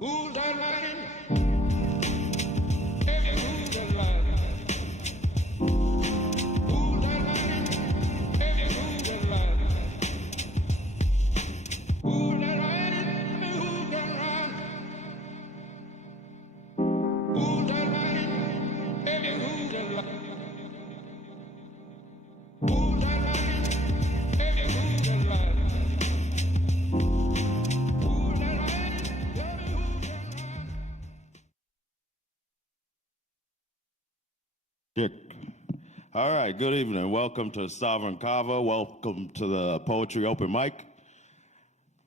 Who's that lion? Hey, who's that lion? Who's that lion? Hey, who's that lion? Who's that lion? Who's that lion? Who's that lion? Hey, who's that lion? Who's that lion? Hey, who's that lion? Dick. All right, good evening. Welcome to Sovereign Kava. Welcome to the Poetry Open Mic.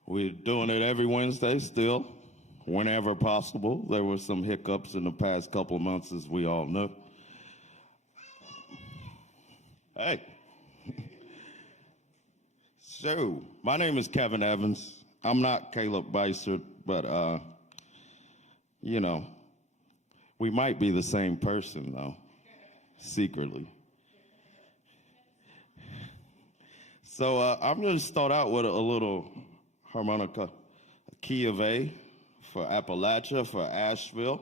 We're doing it every Wednesday still, whenever possible. There were some hiccups in the past couple of months, as we all know. Hey. So, my name is Kevin Evans. I'm not Caleb Beissert, but, you know, we might be the same person, though. Secretly. So I'm going to start out with a little harmonica, a key of A for Appalachia, for ASHEViLLE.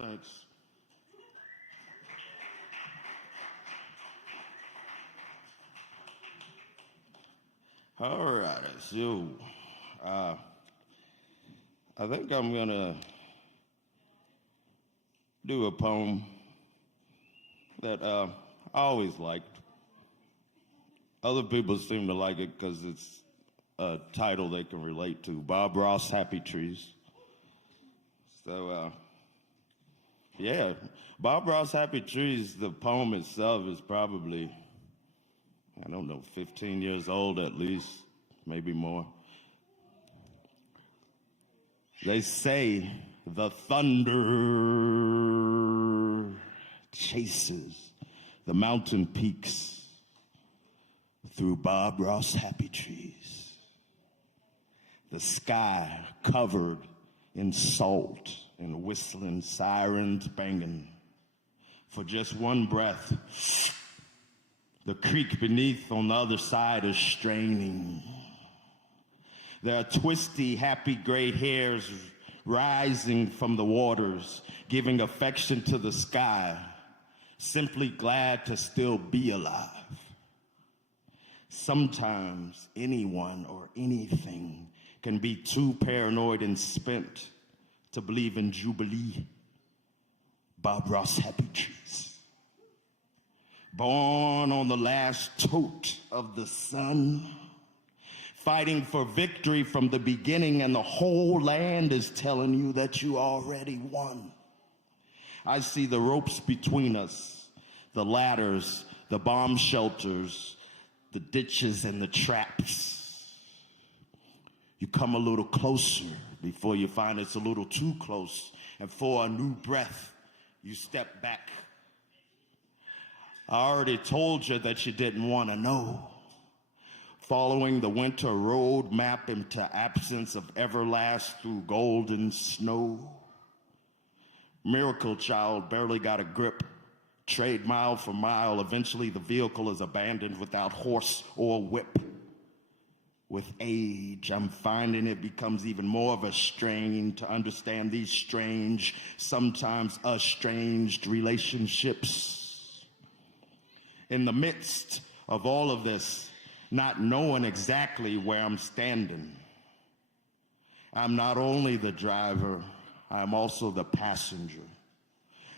Thanks. All right, so I think I'm gonna do a poem that I always liked. Other people seem to like it because it's a title they can relate to. Bob Ross, Happy Trees. So, yeah, Bob Ross, Happy Trees, the poem itself is probably, I don't know, 15 years old at least, maybe more. They say the thunder chases the mountain peaks through Bob Ross Happy Trees. The sky covered in salt and whistling sirens banging. For just one breath, the creek beneath on the other side is straining. There are twisty, happy gray hairs rising from the waters, giving affection to the sky, simply glad to still be alive. Sometimes anyone or anything can be too paranoid and spent to believe in Jubilee. Bob Ross, Happy Trees. Born on the last tote of the sun, fighting for victory from the beginning, and the whole land is telling you that you already won. I see the ropes between us, the ladders, the bomb shelters, the ditches and the traps. You come a little closer before you find it's a little too close, and for a new breath, you step back. I already told you that you didn't want to know. Following the winter road map into absence of everlast through golden snow. Miracle child barely got a grip. Trade mile for mile. Eventually the vehicle is abandoned without horse or whip. With age, I'm finding it becomes even more of a strain to understand these strange, sometimes estranged relationships. In the midst of all of this, not knowing exactly where I'm standing, I'm not only the driver, I'm also the passenger.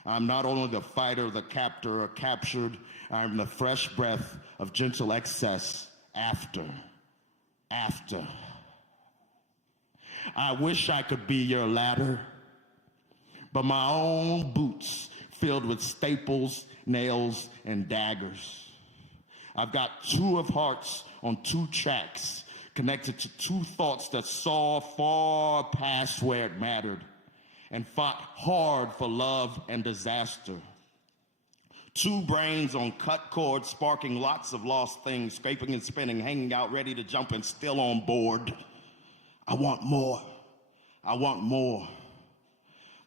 I'm not only the fighter, the captor, or captured, I'm the fresh breath of gentle excess after. I wish I could be your ladder, but my own boots filled with staples, nails, and daggers. I've got two of hearts on two tracks, connected to two thoughts that saw far past where it mattered and fought hard for love and disaster. Two brains on cut cords, sparking lots of lost things, scraping and spinning, hanging out, ready to jump and still on board. I want more. I want more.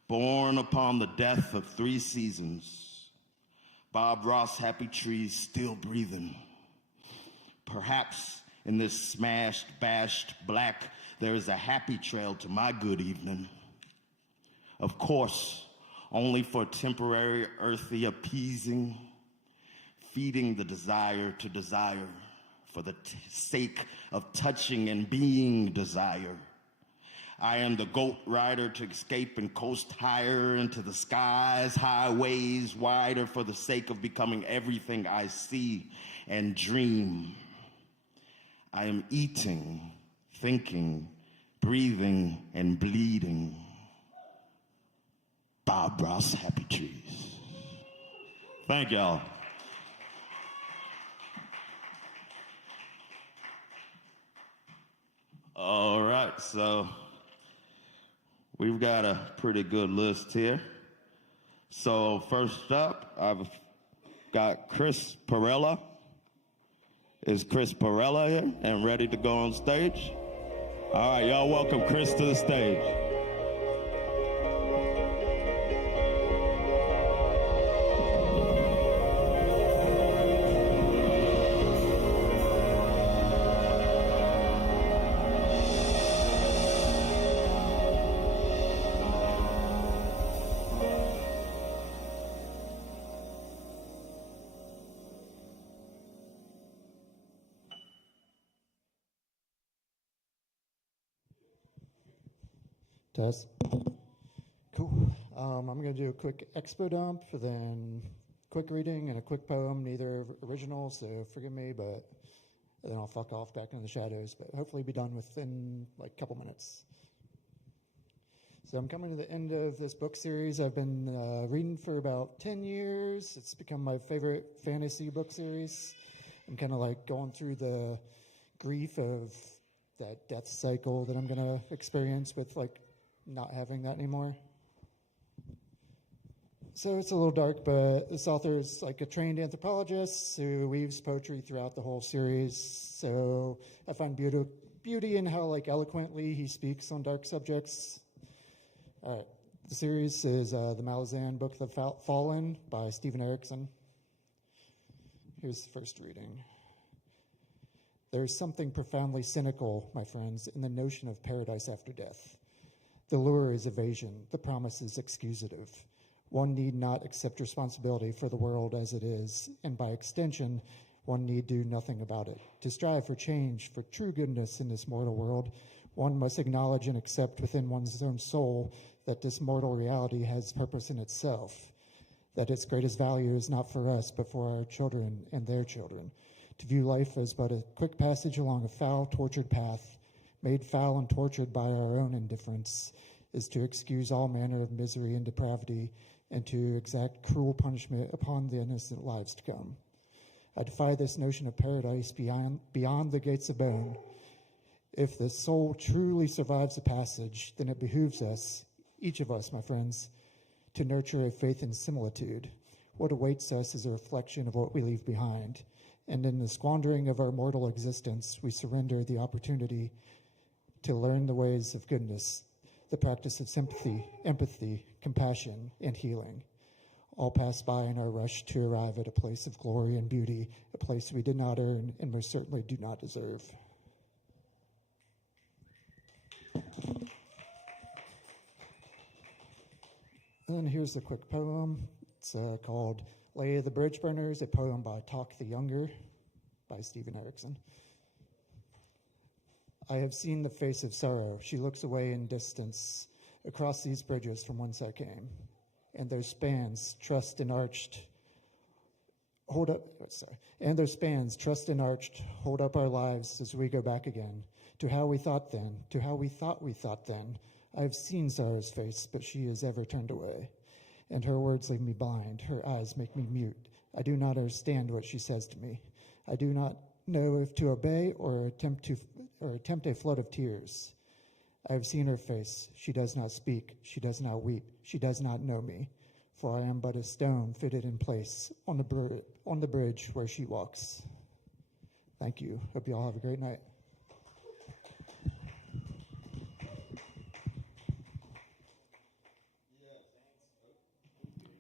Born upon the death of 3 seasons, Bob Ross, Happy Trees, still breathing. Perhaps in this smashed, bashed black, there is a happy trail to my good evening. Of course, only for temporary earthy appeasing, feeding the desire to desire for the sake of touching and being desire. I am the goat rider to escape and coast higher into the skies, highways wider for the sake of becoming everything I see and dream. I am eating, thinking, breathing, and bleeding. Bob Ross, Happy Trees. Thank y'all. All right, so we've got a pretty good list here. So first up, I've got Chris Perella. Is Chris Perella here and ready to go on stage? All right, y'all welcome Chris to the stage. Test. Cool. I'm going to do a quick expo dump, then quick reading and a quick poem, neither original, so forgive me, but then I'll fuck off back into the shadows, but hopefully be done within like a couple minutes. So I'm coming to the end of this book series I've been reading for about 10 years. It's become my favorite fantasy book series. I'm kind of like going through the grief of that death cycle that I'm going to experience with like not having that anymore. So it's a little dark, but this author is like a trained anthropologist who weaves poetry throughout the whole series. So I find beauty in how like eloquently he speaks on dark subjects. All right, the series is the Malazan Book of the Fallen by Stephen Erickson. Here's the first reading. There's something profoundly cynical, my friends, in the notion of paradise after death. The lure is evasion, the promise is excusative. One need not accept responsibility for the world as it is, and by extension, one need do nothing about it. To strive for change, for true goodness in this mortal world, One must acknowledge and accept within one's own soul that this mortal reality has purpose in itself, that its greatest value is not for us, but for our children and their children. To view life as but a quick passage along a foul, tortured path, made foul and tortured by our own indifference, is to excuse all manner of misery and depravity, and to exact cruel punishment upon the innocent lives to come. I defy this notion of paradise beyond the gates of bone. If the soul truly survives the passage, then it behooves us, each of us, my friends, to nurture a faith in similitude. What awaits us is a reflection of what we leave behind. And in the squandering of our mortal existence, we surrender the opportunity to learn the ways of goodness, the practice of sympathy, empathy, compassion, and healing. All pass by in our rush to arrive at a place of glory and beauty, a place we did not earn and most certainly do not deserve. And here's a quick poem. It's called Lay of the Bridge Burners, a poem by Talk the Younger by Stephen Erickson. I have seen the face of sorrow. She looks away in distance across these bridges from whence I came. And those spans, trussed and arched, hold up our lives as we go back again to how we thought then, to how we thought then. I have seen sorrow's face, but she is ever turned away. And her words leave me blind, her eyes make me mute. I do not understand what she says to me. I do not know if to obey or attempt a flood of tears. I have seen her face. She does not speak. She does not weep. She does not know me. For I am but a stone fitted in place on the bridge where she walks. Thank you. Hope you all have a great night.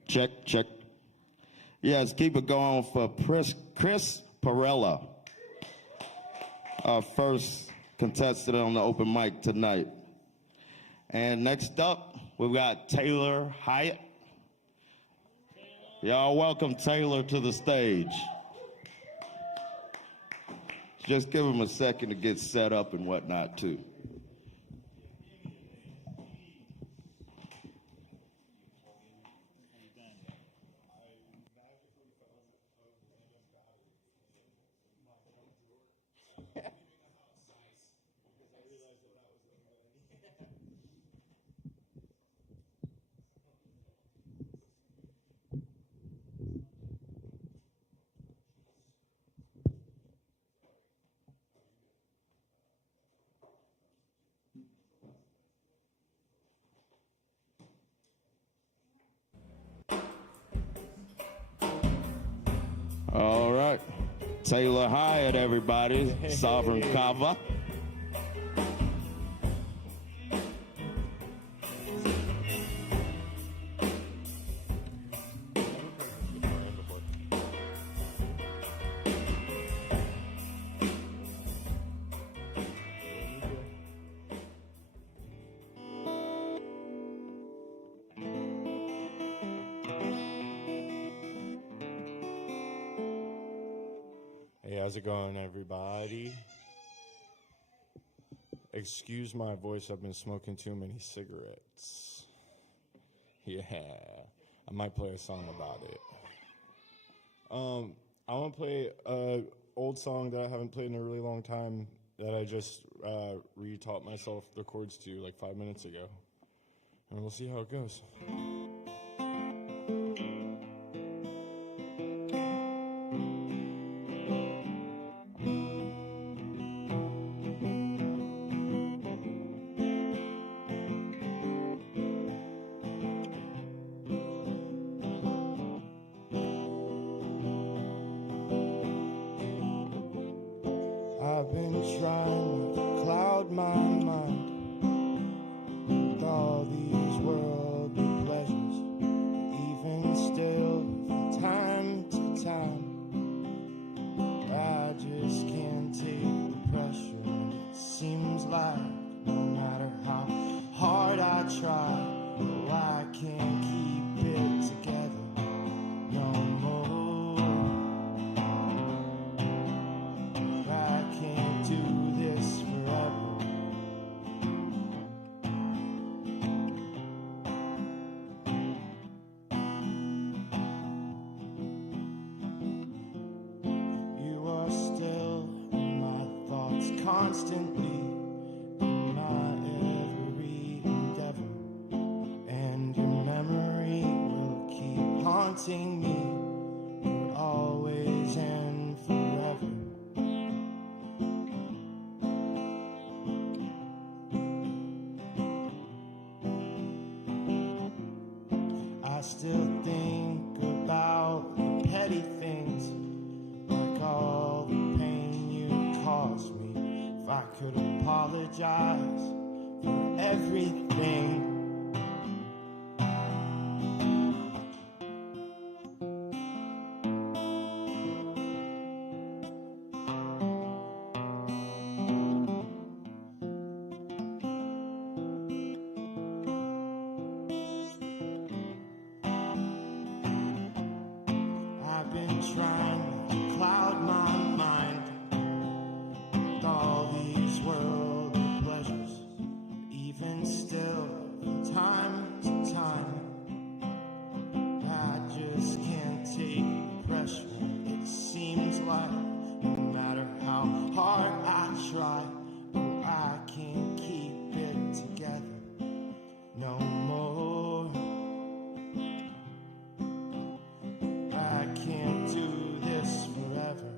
Check. Yes, keep it going for Chris Perella, our first contestant on the open mic tonight. And next up, we've got Taylor Hyatt. Y'all welcome Taylor to the stage. Just give him a second to get set up and whatnot, too. All right. Taylor Hyatt, everybody. Sovereign Kava. Hey, how's it going, everybody? Excuse my voice, I've been smoking too many cigarettes. Yeah, I might play a song about it. I want to play an old song that I haven't played in a really long time that I just re-taught myself the chords to like 5 minutes ago. And we'll see how it goes. I've been trying to cloud my mind with all these worldly pleasures, even still from time to time. I just can't take the pressure. It seems like no matter how hard I try, oh, I can't keep it together no more. I can't do this forever. constantly in my every endeavor, and your memory will keep haunting me for always and forever. I still think about the petty things, like all the pain you caused me. If I could apologize for everything, trying to cloud my mind with all these worldly pleasures. Even still, from time to time, I just can't take the pressure. It seems like no matter how hard I try, oh, I can't keep it together no more. I can't do this forever.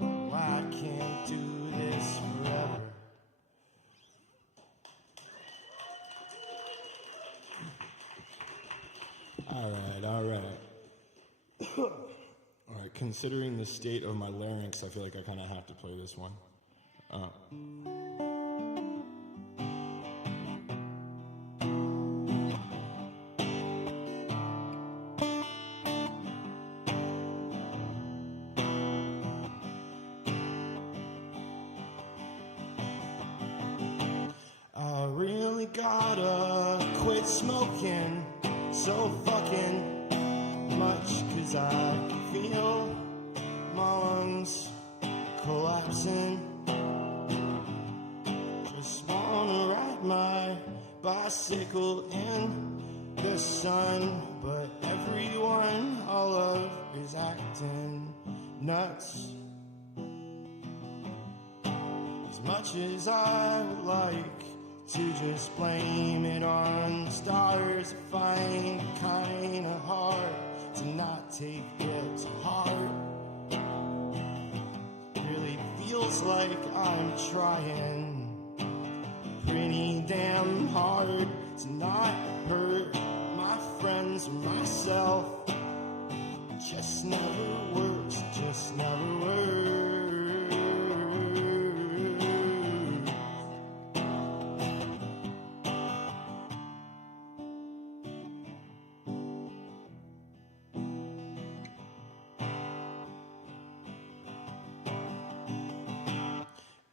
Oh, I can't do this forever. All right, considering the state of my larynx, I feel like I kind of have to play this one. I really gotta quit smoking so fucking much, 'cause I can feel my lungs collapsing. Just wanna ride my bicycle in the sun, but everyone I love is acting nuts. As much as I would like to just blame it on the stars, I find it kinda hard to not take it to heart. Really feels like I'm trying pretty damn hard to not hurt my friends or myself. It just never works, just never works.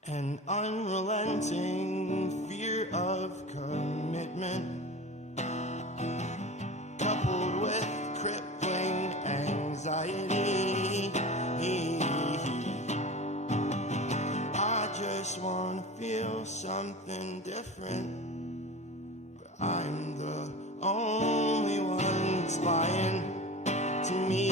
An unrelenting fear of commitment, coupled with crippling anxiety. I just want to feel something different, but I'm the only one that's lying to me.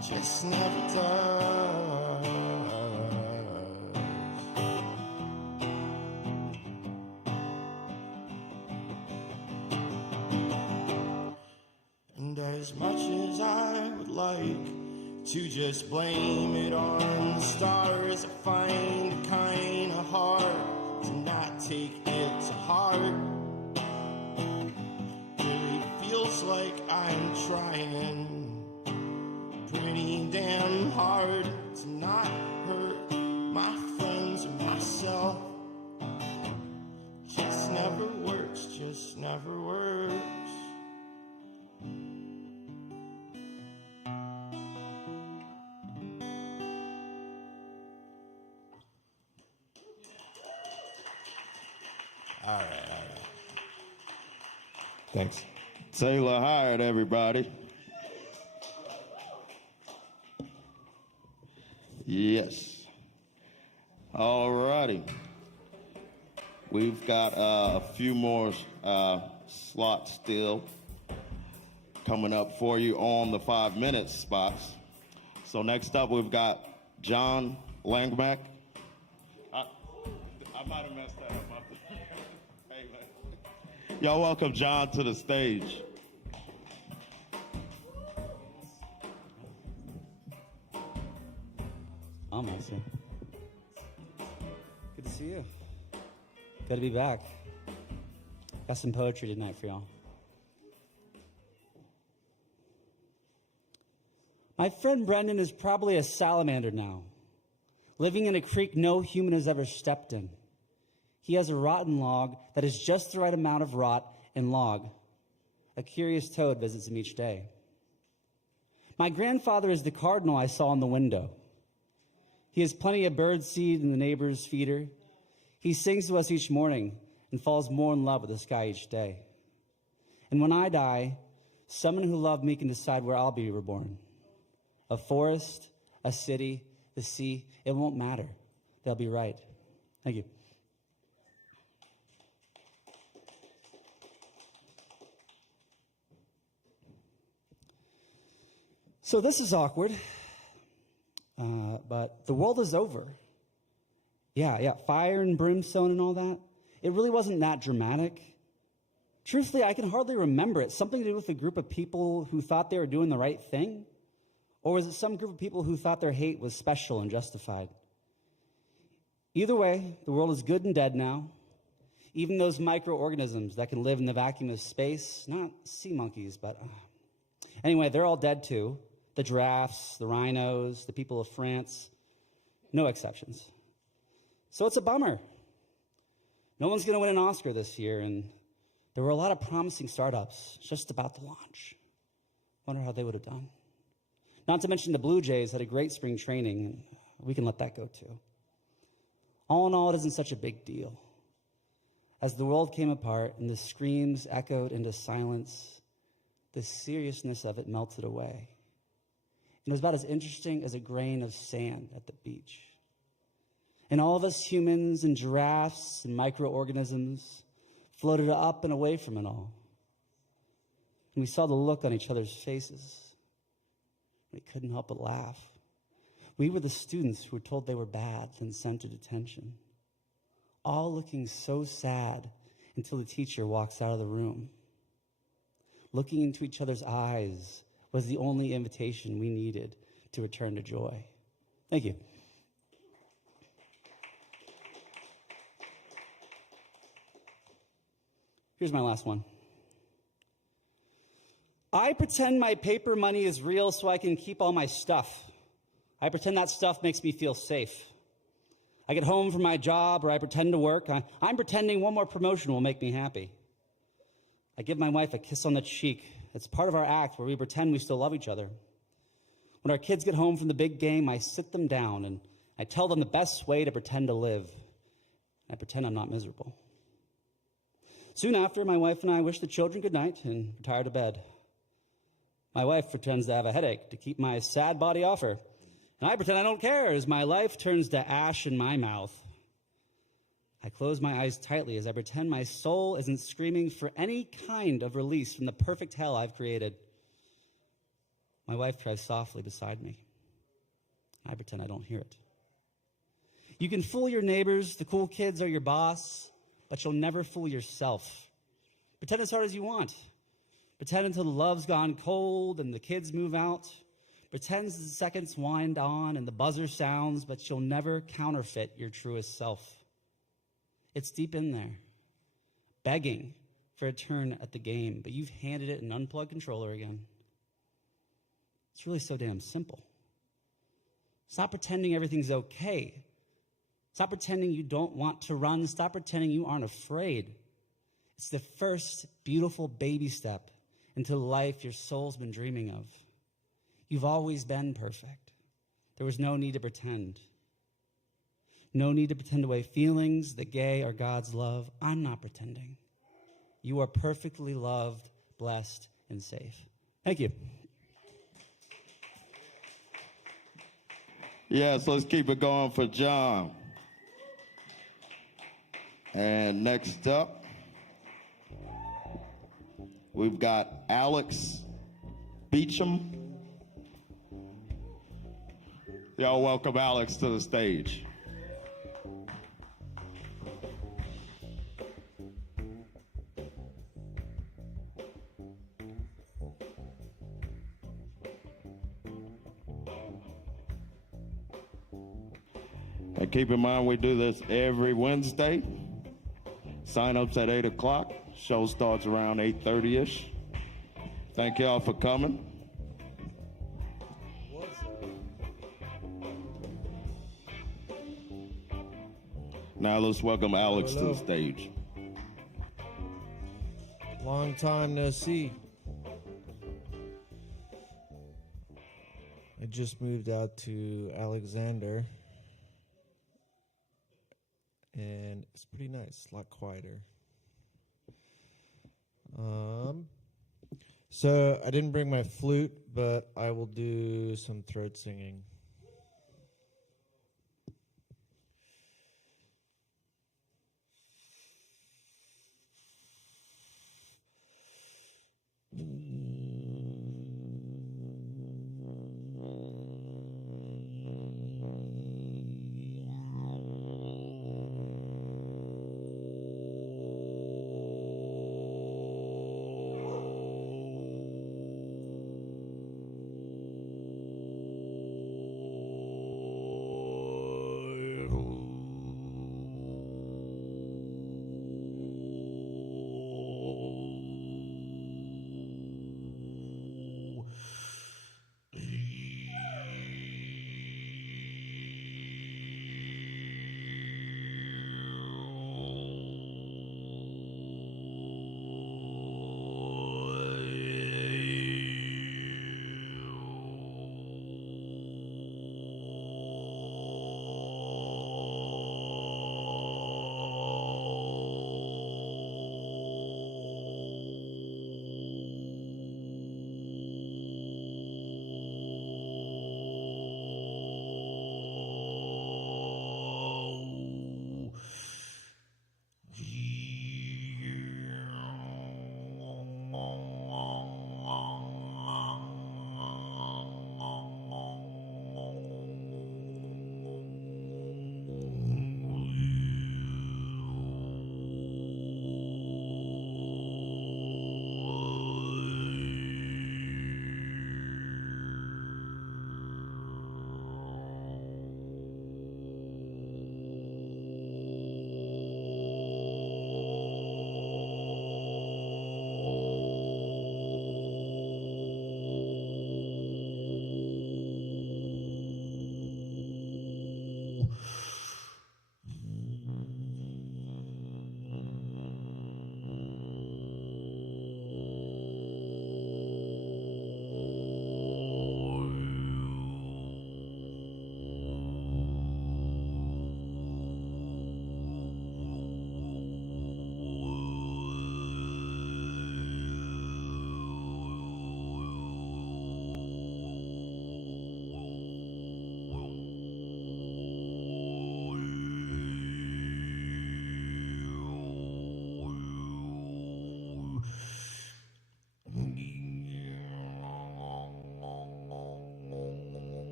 Just never does. And as much as I would like to just blame it on the stars, I find it kinda hard to not take it to heart. Really feels like I'm trying pretty damn hard to not hurt my friends or myself. Just never works, just never works. Thanks. Taylor hired, everybody. Yes. All righty. We've got a few more slots still coming up for you on the 5-minute spots. So next up, we've got John Langmack. I might have messed that up. Hey, man. Y'all welcome John to the stage. Oh, Marcia. Good to see you. Good to be back. Got some poetry tonight for y'all. My friend Brendan is probably a salamander now, living in a creek no human has ever stepped in. He has a rotten log that is just the right amount of rot and log. A curious toad visits him each day. My grandfather is the cardinal I saw in the window. He has plenty of bird seed in the neighbor's feeder. He sings to us each morning and falls more in love with the sky each day. And when I die, someone who loved me can decide where I'll be reborn. A forest, a city, the sea, it won't matter. They'll be right. Thank you. So this is awkward, but the world is over. Yeah, fire and brimstone and all that. It really wasn't that dramatic. Truthfully, I can hardly remember it. Something to do with a group of people who thought they were doing the right thing? Or was it some group of people who thought their hate was special and justified? Either way, the world is good and dead now. Even those microorganisms that can live in the vacuum of space, not sea monkeys, but anyway, they're all dead too. The giraffes, the rhinos, the people of France, no exceptions. So it's a bummer. No one's going to win an Oscar this year, and there were a lot of promising startups just about to launch. Wonder how they would have done. Not to mention the Blue Jays had a great spring training, and we can let that go too. All in all, it isn't such a big deal. As the world came apart and the screams echoed into silence, the seriousness of it melted away. It was about as interesting as a grain of sand at the beach. And all of us humans and giraffes and microorganisms floated up and away from it all. And we saw the look on each other's faces. We couldn't help but laugh. We were the students who were told they were bad and sent to detention, all looking so sad until the teacher walks out of the room. Looking into each other's eyes was the only invitation we needed to return to joy. Thank you. Here's my last one. I pretend my paper money is real so I can keep all my stuff. I pretend that stuff makes me feel safe. I get home from my job or I pretend to work. I'm pretending one more promotion will make me happy. I give my wife a kiss on the cheek. It's part of our act where we pretend we still love each other. When our kids get home from the big game, I sit them down and I tell them the best way to pretend to live. I pretend I'm not miserable. Soon after, my wife and I wish the children good night and retire to bed. My wife pretends to have a headache to keep my sad body off her. And I pretend I don't care as my life turns to ash in my mouth. I close my eyes tightly as I pretend my soul isn't screaming for any kind of release from the perfect hell I've created. My wife drives softly beside me. I pretend I don't hear it. You can fool your neighbors, the cool kids are your boss, but you'll never fool yourself. Pretend as hard as you want. Pretend until the love's gone cold and the kids move out. Pretend as the seconds wind on and the buzzer sounds, but you'll never counterfeit your truest self. It's deep in there, begging for a turn at the game, but you've handed it an unplugged controller again. It's really so damn simple. Stop pretending everything's okay. Stop pretending you don't want to run. Stop pretending you aren't afraid. It's the first beautiful baby step into the life your soul's been dreaming of. You've always been perfect. There was no need to pretend. No need to pretend away feelings, the gay are God's love. I'm not pretending. You are perfectly loved, blessed, and safe. Thank you. Yes, let's keep it going for John. And next up, we've got Alex Beecham. Y'all welcome Alex to the stage. And keep in mind, we do this every Wednesday. Sign-ups at 8 o'clock. Show starts around 8:30-ish. Thank y'all for coming. Now let's welcome Alex to the stage. Long time no see. I just moved out to Alexander, and it's pretty nice, a lot quieter. So I didn't bring my flute, but I will do some throat singing.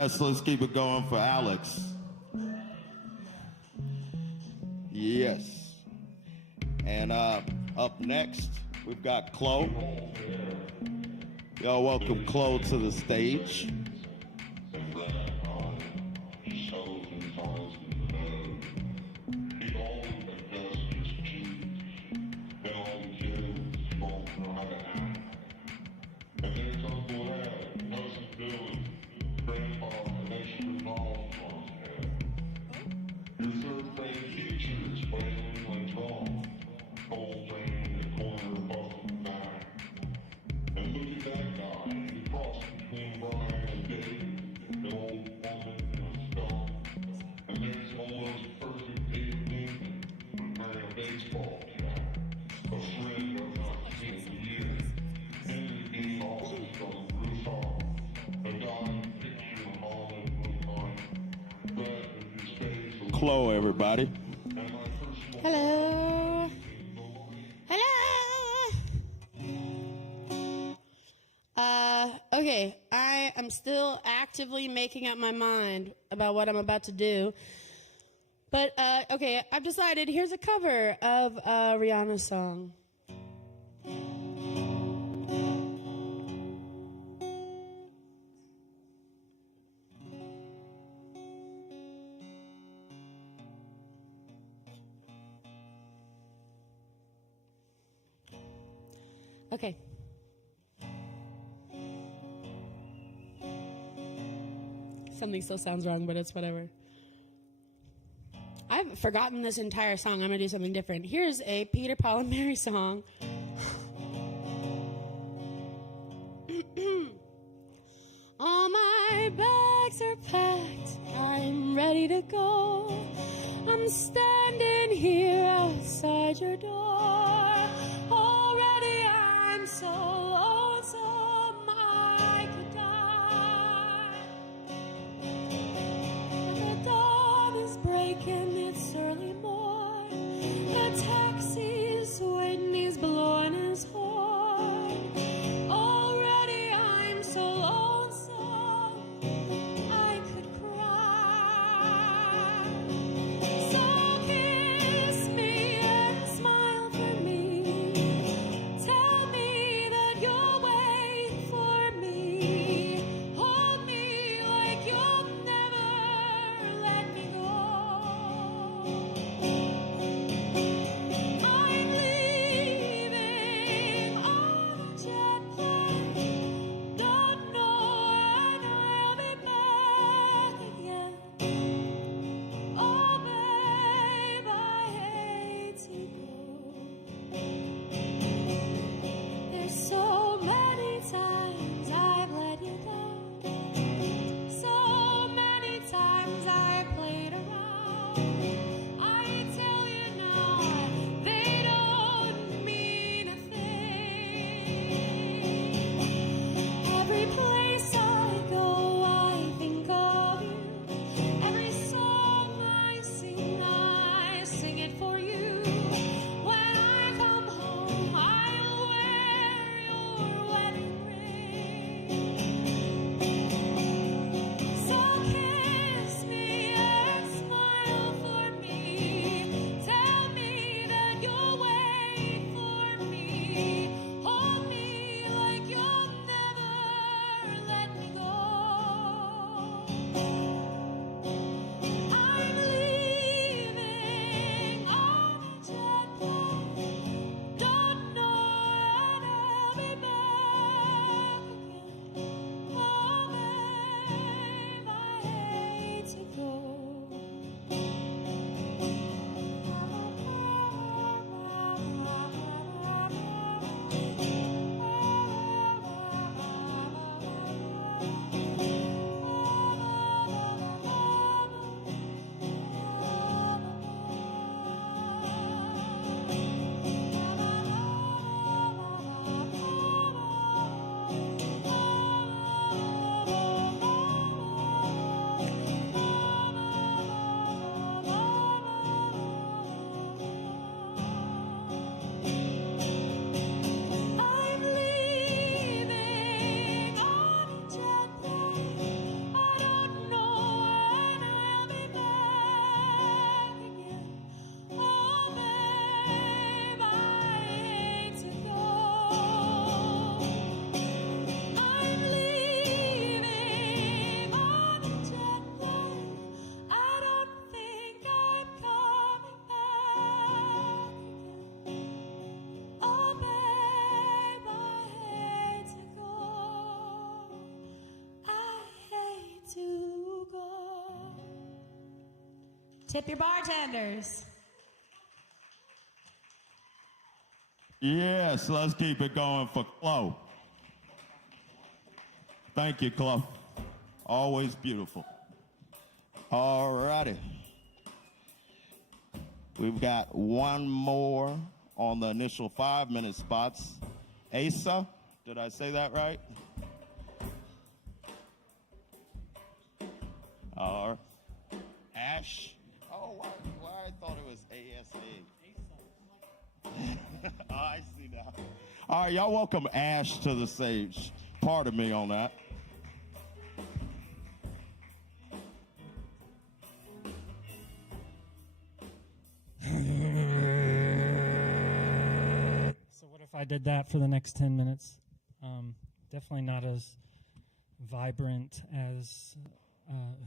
Yes, let's keep it going for Alex. Yes. And up next, we've got Chloe. Y'all welcome Chloe to the stage. Chloe, everybody. Hello. Hello. Okay, I am still actively making up my mind about what I'm about to do. But, okay, I've decided here's a cover of a Rihanna song. Okay. Something still sounds wrong, but it's whatever. I've forgotten this entire song. I'm going to do something different. Here's a Peter, Paul, and Mary song. All my bags are packed. I'm ready to go. I'm standing here outside your door. Already I'm so lonesome I could die. The dawn is breaking, it's early morn. The taxi's waiting, he's blowing his horn. Already I'm so lonesome I could cry. So kiss me and smile for me. Tip your bartenders. Yes, let's keep it going for Chloe. Thank you, Chloe. Always beautiful. All righty. We've got one more on the initial 5-minute spots. Asa, did I say that right? Ash? Oh, why I thought it was ASA. Oh, I see now. All right, y'all welcome Ash to the stage. Pardon me on that. So what if I did that for the next 10 minutes? Definitely not as vibrant as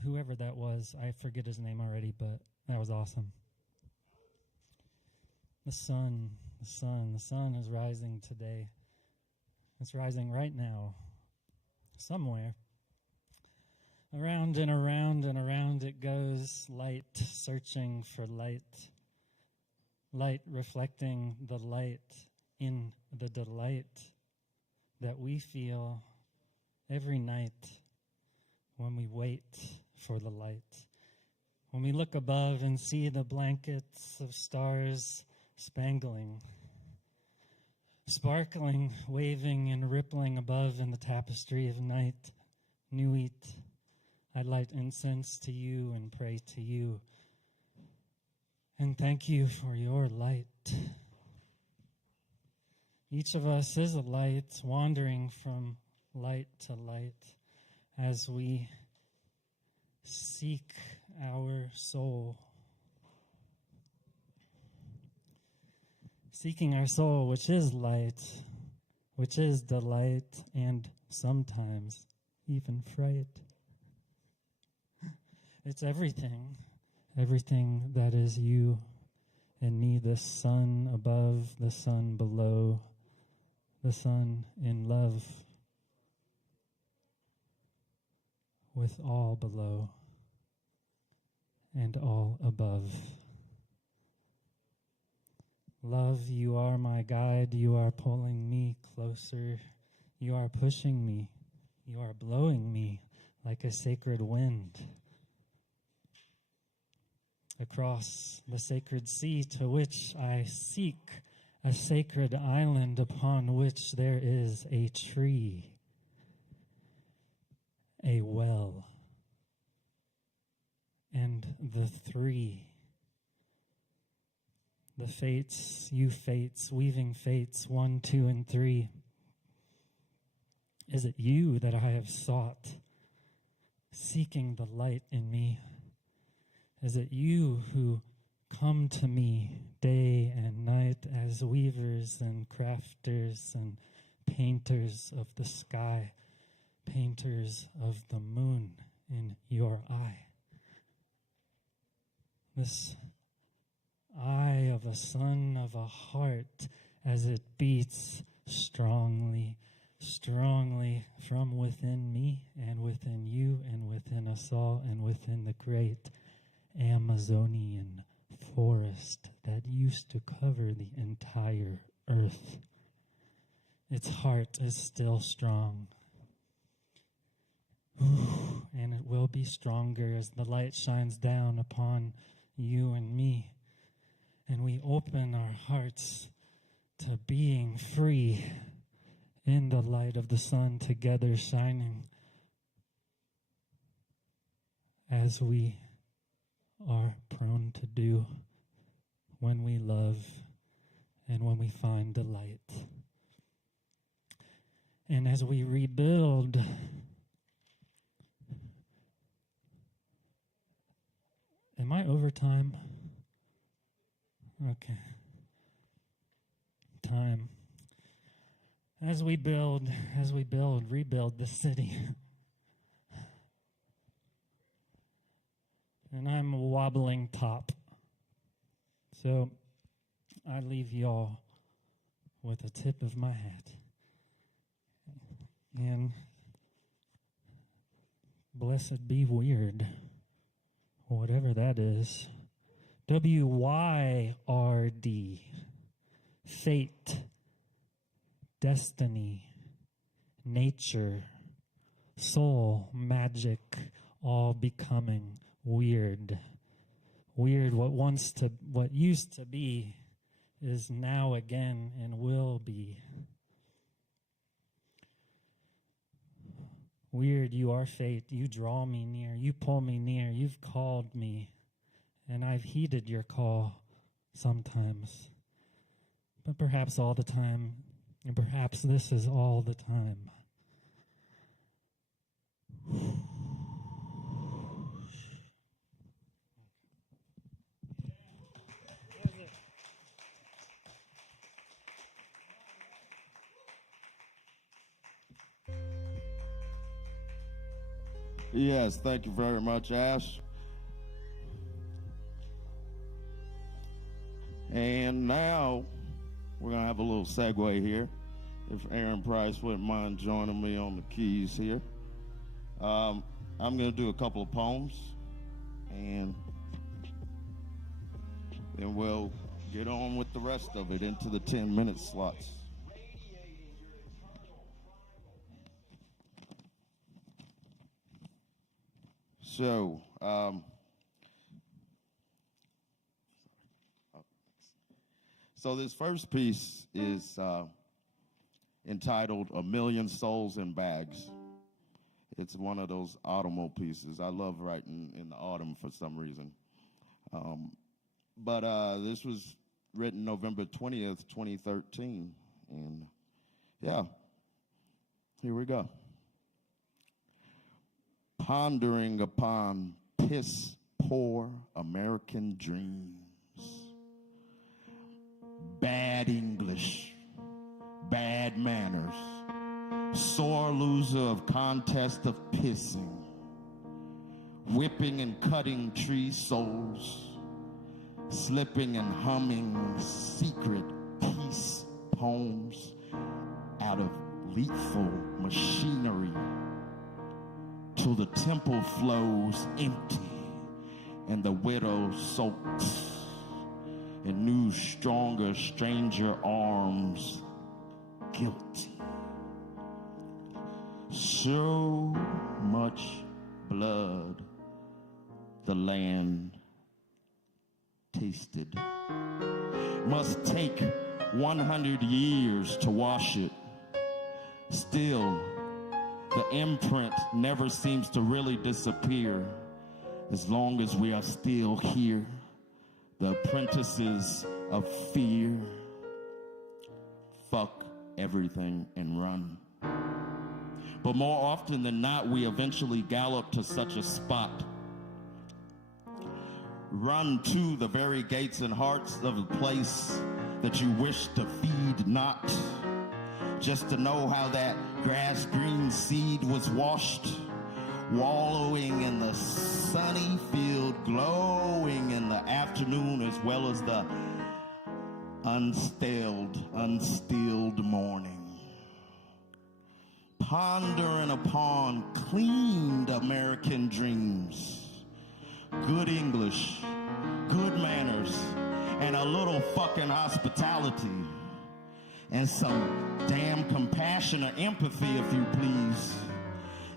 whoever that was. I forget his name already, but that was awesome. The sun is rising today. It's rising right now, somewhere. Around and around and around it goes, light searching for light. Light reflecting the light in the delight that we feel every night when we wait for the light. When we look above and see the blankets of stars spangling, sparkling, waving, and rippling above in the tapestry of night, Nuit, I light incense to you and pray to you. And thank you for your light. Each of us is a light, wandering from light to light as we seek our soul. Seeking our soul, which is light, which is delight, and sometimes even fright. It's everything that is you and me, the sun above, the sun below, the sun in love with all below and all above. Love, you are my guide. You are pulling me closer. You are pushing me. You are blowing me like a sacred wind across the sacred sea to which I seek, a sacred island upon which there is a tree, a well, and the three. The fates, you fates, weaving fates, 1, 2, and 3. Is it you that I have sought, seeking the light in me? Is it you who come to me day and night as weavers and crafters and painters of the sky, painters of the moon in your eye? This eye of a sun of a heart as it beats strongly, strongly from within me and within you and within us all and within the great Amazonian forest that used to cover the entire earth. Its heart is still strong. And it will be stronger as the light shines down upon you and me. And we open our hearts to being free in the light of the sun together shining as we are prone to do when we love and when we find delight. And as we rebuild, am I over time? Okay. Time. As we build, rebuild the city. And I'm a wobbling top. So I leave y'all with the tip of my hat. And blessed be weird, whatever that is. WYRD. Fate, destiny, nature, soul, magic, all becoming weird. Weird, what used to be is now again and will be. Weird, you are fate. You draw me near. You pull me near. You've called me. And I've heeded your call sometimes. But perhaps all the time. And perhaps this is all the time. Yes, thank you very much, Ash. And now we're going to have a little segue here. If Aaron Price wouldn't mind joining me on the keys here. I'm going to do a couple of poems, and then we'll get on with the rest of it into the 10-minute slots. So this first piece is entitled "A Million Souls in Bags." It's one of those autumnal pieces. I love writing in the autumn for some reason. But this was written November 20th, 2013. And yeah, here we go. Pondering upon piss-poor American dreams. Bad English, bad manners, sore loser of contest of pissing, whipping and cutting tree souls, slipping and humming secret peace poems out of lethal machinery till the temple flows empty and the widow soaks in new, stronger, stranger arms, guilty. So much blood the land tasted. Must take 100 years to wash it. Still, the imprint never seems to really disappear as long as we are still here, the apprentices of fear. Fuck everything and run. But more often than not, we eventually gallop to such a spot. Run to the very gates and hearts of a place that you wish to feed not, just to know how that grass green seed was washed, wallowing in the sunny field, glowing in the afternoon, as well as the unstilled morning. Pondering upon cleaned American dreams, good English, good manners, and a little fucking hospitality, and some damn compassion or empathy, if you please,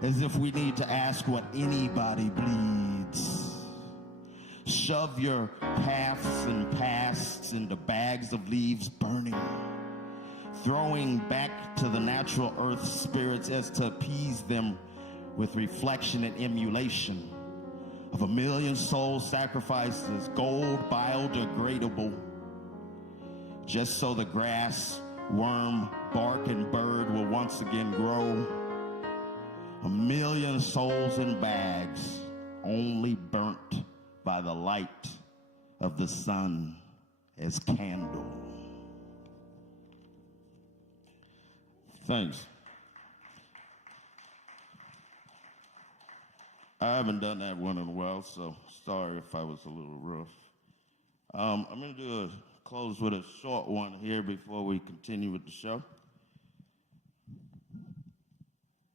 as if we need to ask what anybody bleeds. Shove your paths and pasts into bags of leaves burning, throwing back to the natural earth spirits as to appease them with reflection and emulation of a million soul sacrifices, gold biodegradable, just so the grass, worm, bark, and bird will once again grow. A million souls in bags, only burnt by the light of the sun as candle. Thanks. I haven't done that one in a while, so sorry if I was a little rough. I'm going to close with a short one here before we continue with the show.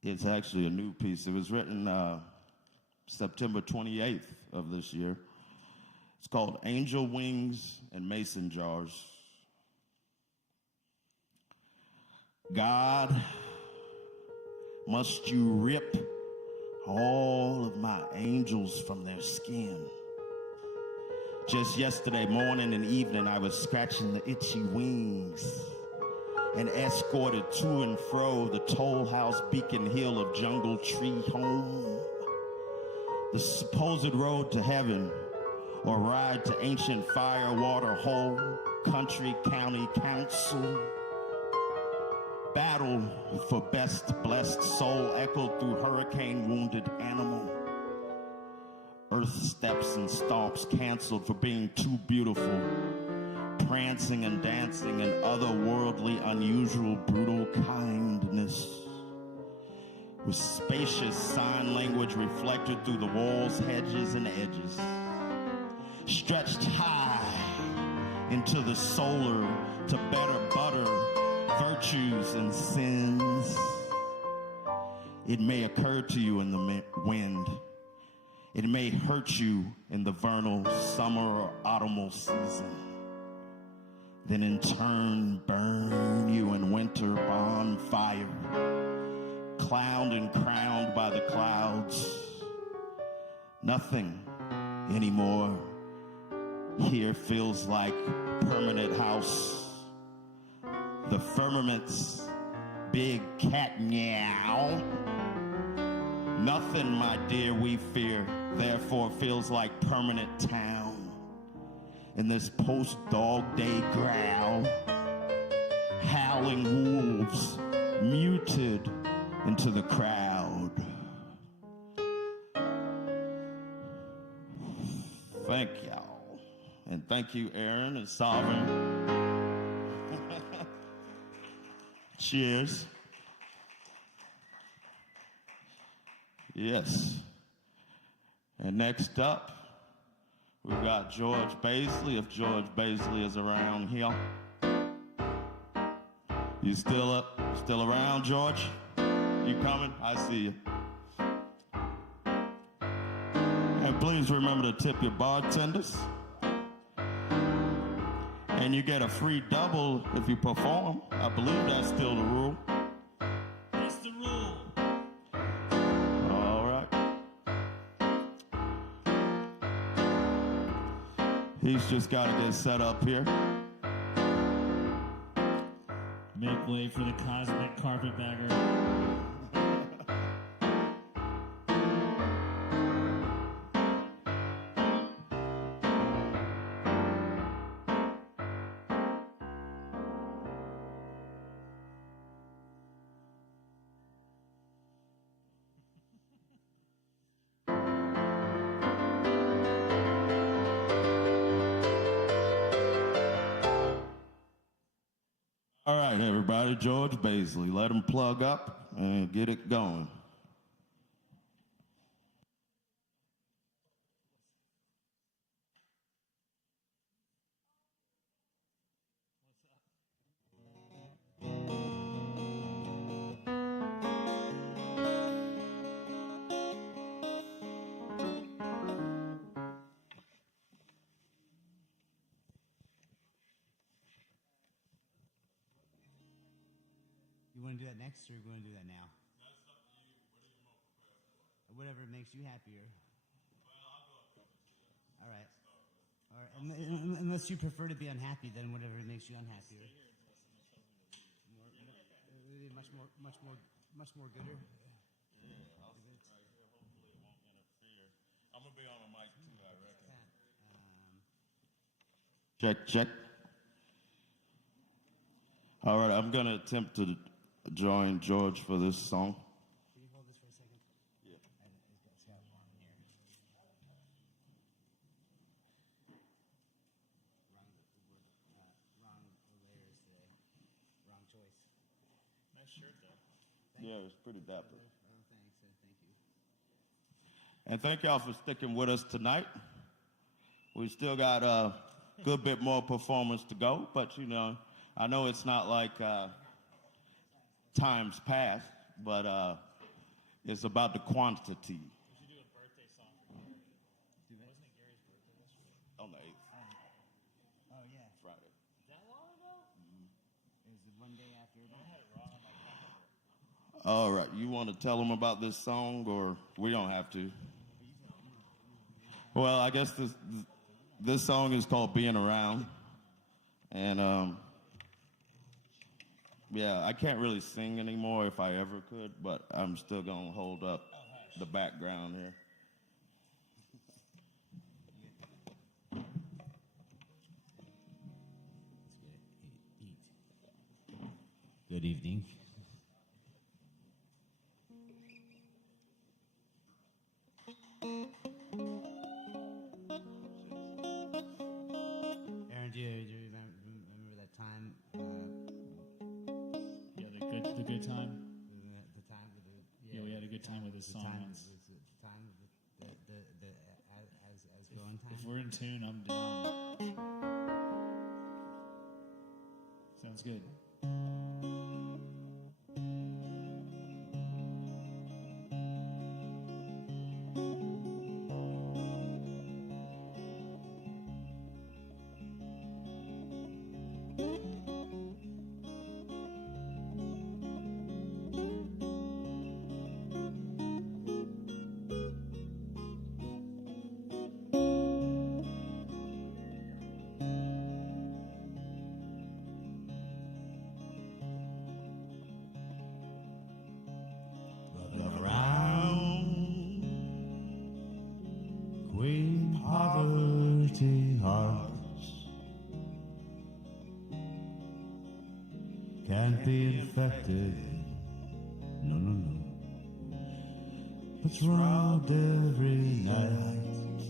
It's actually a new piece. It was written September 28th of this year. It's called Angel Wings and Mason Jars. God, must you rip all of my angels from their skin? Just yesterday morning and evening, I was scratching the itchy wings and escorted to and fro the toll house beacon hill of jungle tree home, the supposed road to heaven, or ride to ancient fire water hole, country county council. Battle for best blessed soul echoed through hurricane wounded animal. Earth steps and stomps canceled for being too beautiful. Prancing and dancing in otherworldly, unusual, brutal kindness. With spacious sign language reflected through the walls, hedges, and edges. Stretched high into the solar to better butter virtues and sins. It may occur to you in the wind. It may hurt you in the vernal summer or autumnal season. Then in turn burn you in winter bonfire, clowned and crowned by the clouds. Nothing anymore here feels like permanent house. The firmament's big cat meow. Nothing, my dear, we fear, therefore feels like permanent town. In this post-dog day growl, howling wolves muted into the crowd. Thank y'all. And thank you, Aaron and Sovereign. Cheers. Yes. And next up, we've got George Beissert, if George Beissert is around here. You still around, George? You coming? I see you. And please remember to tip your bartenders. And you get a free double if you perform. I believe that's still the rule. That's the rule. All right. He's just got to get set up here. Make way for the cosmic carpetbagger. All right, everybody, George Beissert. Let him plug up and get it going. You want to do that next, or you want to do that now? That's up to you. What are you more prepared for? Whatever makes you happier. Well, I'll go up first. All right. All right. Unless you prefer to be unhappy, then whatever makes you unhappier. Much more gooder. Yeah, I'll sit right here. Hopefully it won't interfere. I'm going to be on a mic too, I reckon. Check. All right, I'm going to attempt to join George for this song. Can you hold this for a second? Yeah. It's got one here. Wrong layers today. Wrong choice. Nice shirt, though. Yeah, it's pretty dapper. Thanks. Thank you. And thank y'all for sticking with us tonight. We still got a good bit more performance to go, but you know, I know it's not like times past, but it's about the quantity. We should do a birthday song for Gary. Wasn't it Gary's birthday yesterday? On the All right, you want to tell them about this song, or we don't have to? Well, I guess this song is called "Being Around," and yeah, I can't really sing anymore if I ever could, but I'm still gonna hold up the background here. Good evening. Aaron, do you remember that time? Yeah, the good time. The time with the Yeah, we had a good time with this song. The time with the as going time. If we're in tune, I'm down. Sounds good. Poverty hearts can't be infected. No, no, no. It's robbed every night.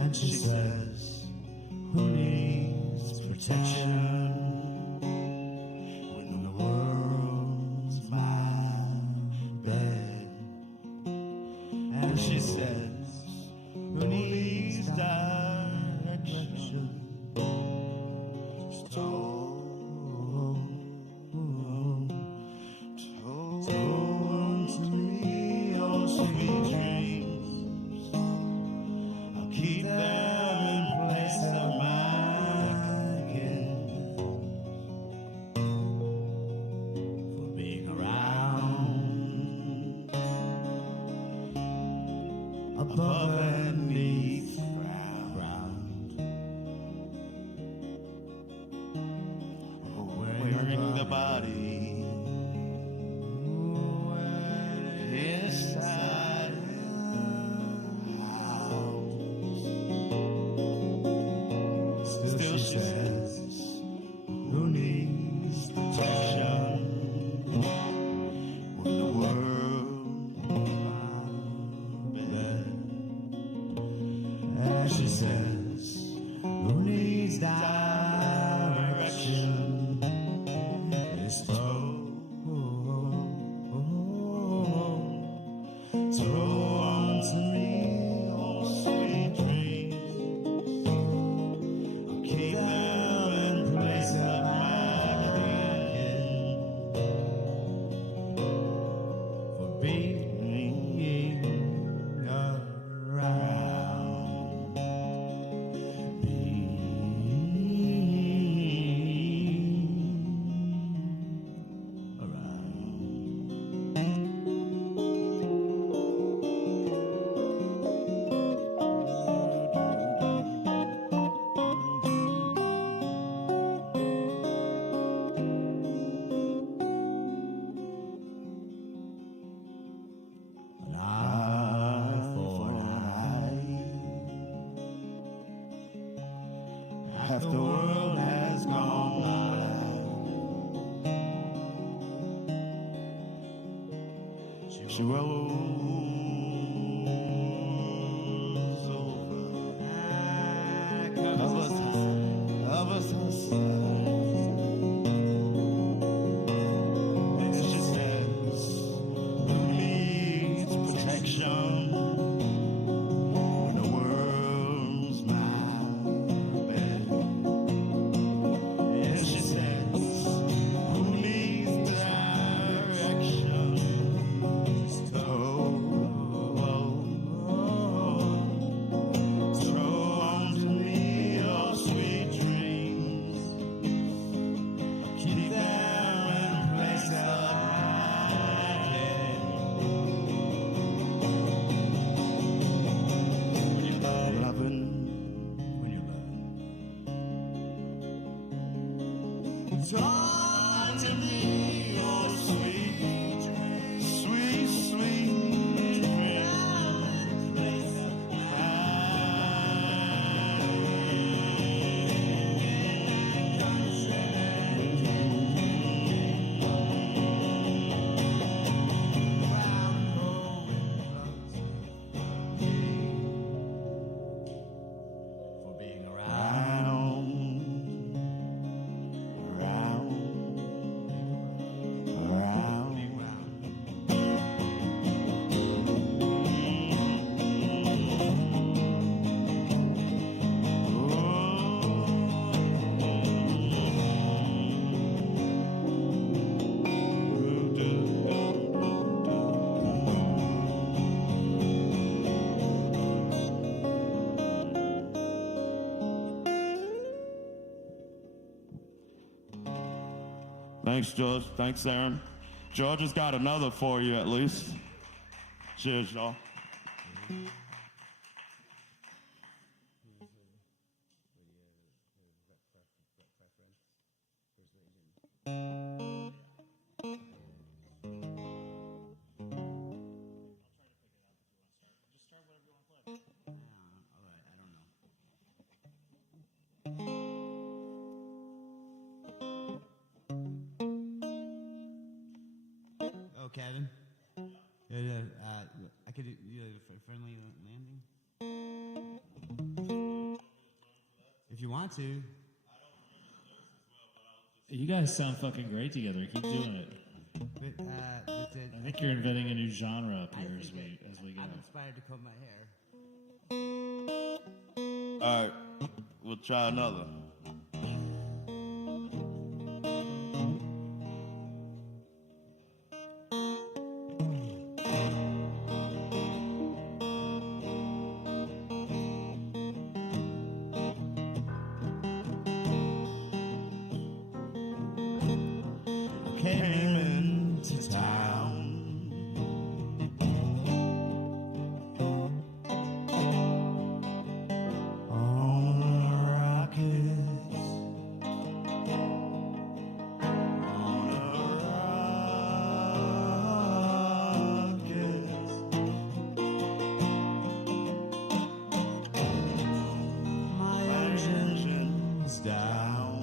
And she says, who needs protection when the world's my bed? And she says, who needs direction? Told to me your sweet dreams. I'll keep them in place of my gift for being around above and beneath ground. Wearing the body inside out. Still she says, who needs protection when the world bed? And she says, who needs direction? It's throw on to me all sweet dreams. I'll keep them in place of my being for being around. An eye for an eye. half the world has gone blind. She rolls over, covers her side. And she says, who needs protection when the world's my bed? And she says, who needs direction? Throw on to me your sweet dreams. Drawn to thee, oh sweet, Sweet, sweet dream. for being around. Thanks, George. Thanks, Aaron. George has got another for you at least. Cheers, y'all. Oh, Kevin. I could do a friendly landing. If you want to. You guys sound fucking great together. Keep doing it. I think you're inventing a new genre up here as we go. I'm inspired to comb my hair. All right, we'll try another. Came into town. On a rocket. On a rocket. My engine's down.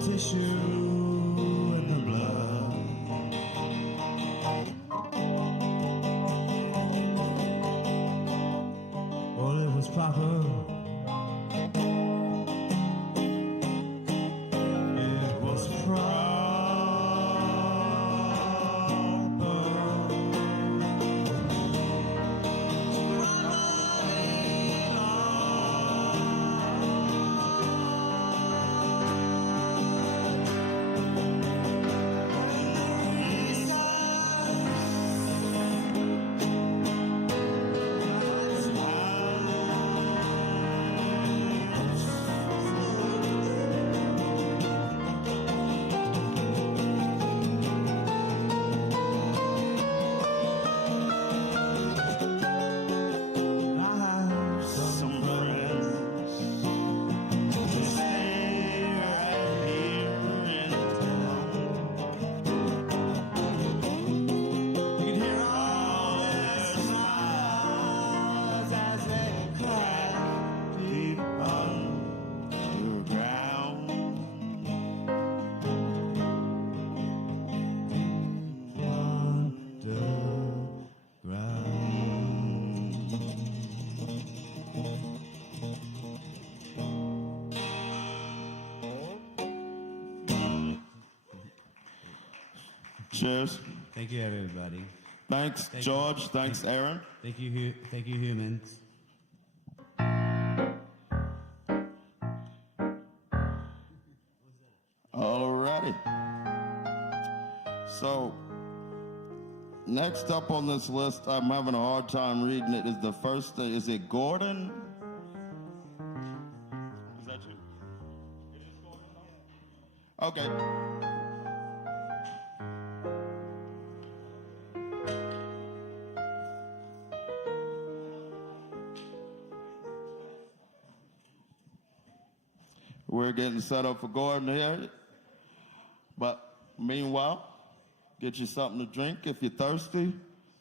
tissue and the blood. Well, it was proper. It was proper. Cheers. Thank you, everybody. Thanks, George. Thanks, Aaron. Thank you, humans. Alrighty. So, next up on this list, I'm having a hard time reading it, is the first thing. Is it Gordon? Is that you? It is Gordon? Okay. We're getting set up for Gordon here. But meanwhile, get you something to drink if you're thirsty.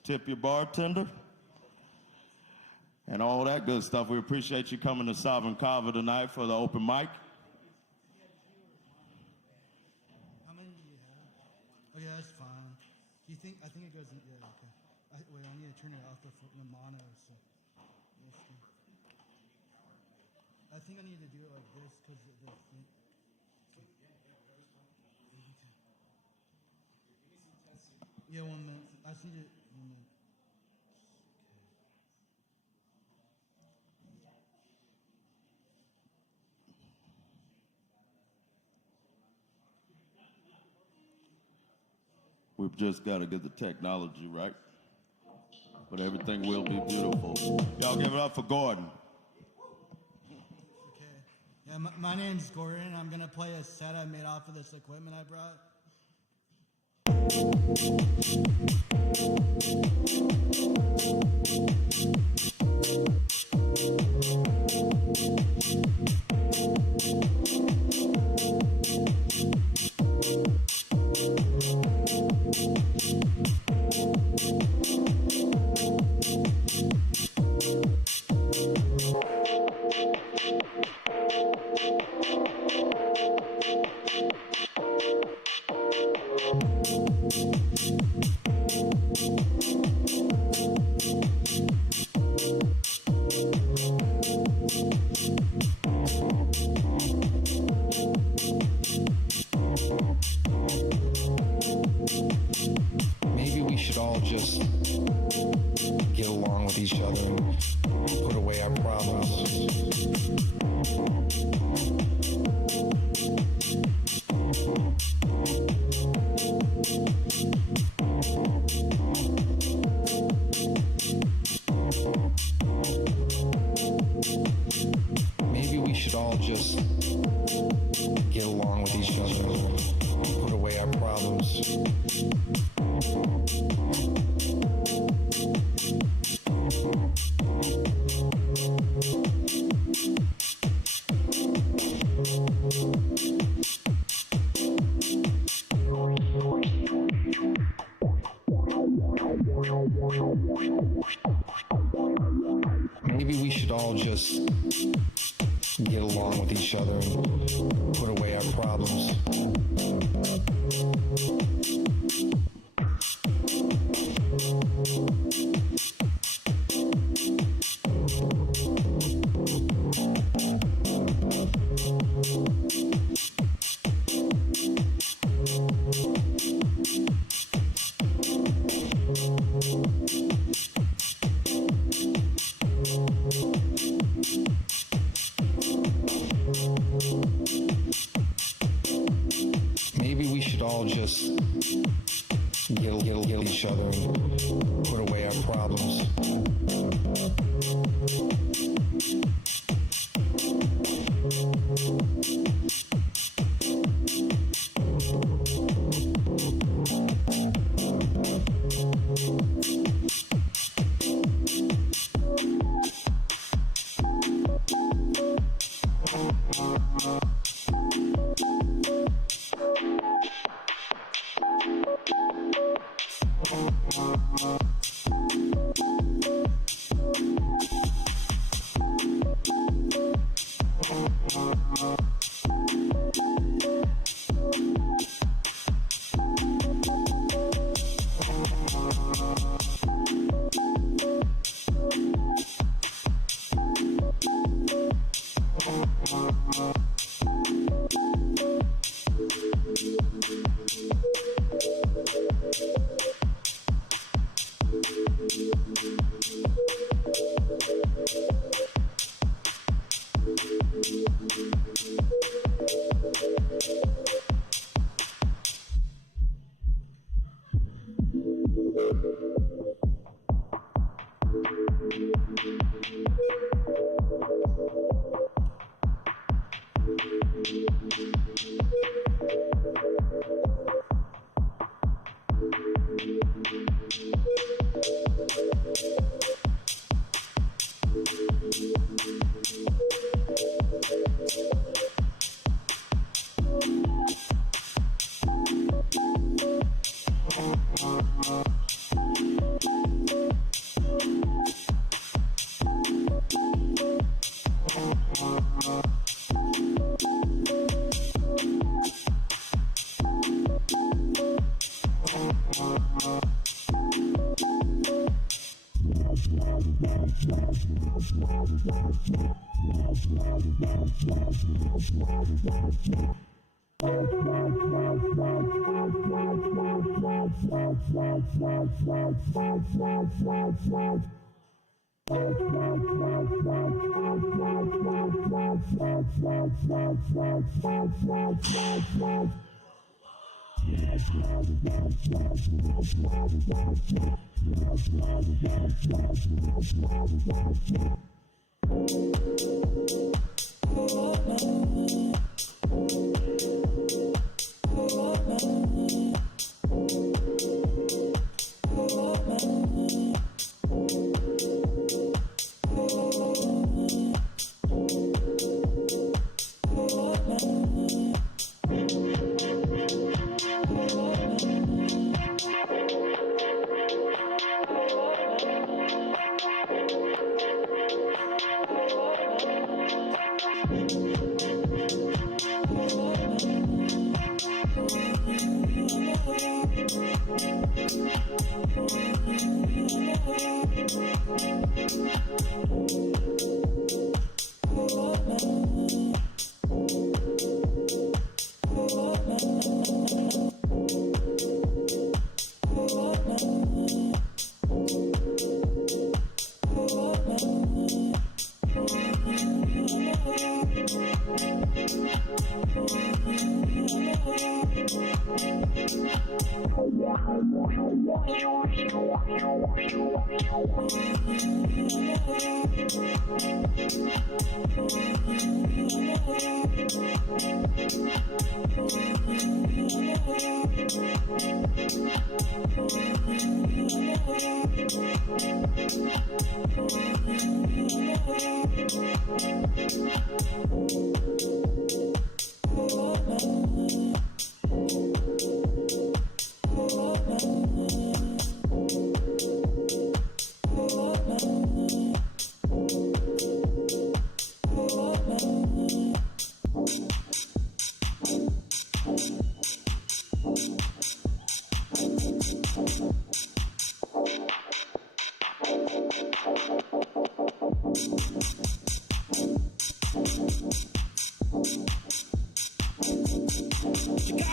Tip your bartender. And all that good stuff. We appreciate you coming to Sovereign Kava tonight for the open mic. How many do you have? Oh, yeah, that's fine. Do you think, I think it goes in, yeah, okay. Wait, I need to turn it off the mono. So. I think I need to do it like this because the thing. Yeah, 1 minute. I just need it. 1 minute. We've just got to get the technology right. But everything will be beautiful. Y'all give it up for Gordon. Yeah, my name's Gordon. I'm going to play a set I made off of this equipment I brought. Maybe we should all just get along with each other and put away our problems. Maybe we should all just get along with each other and put away our problems. Maybe we should all just get along with each other and put away our problems. Maybe we should all just get each other and put away our problems.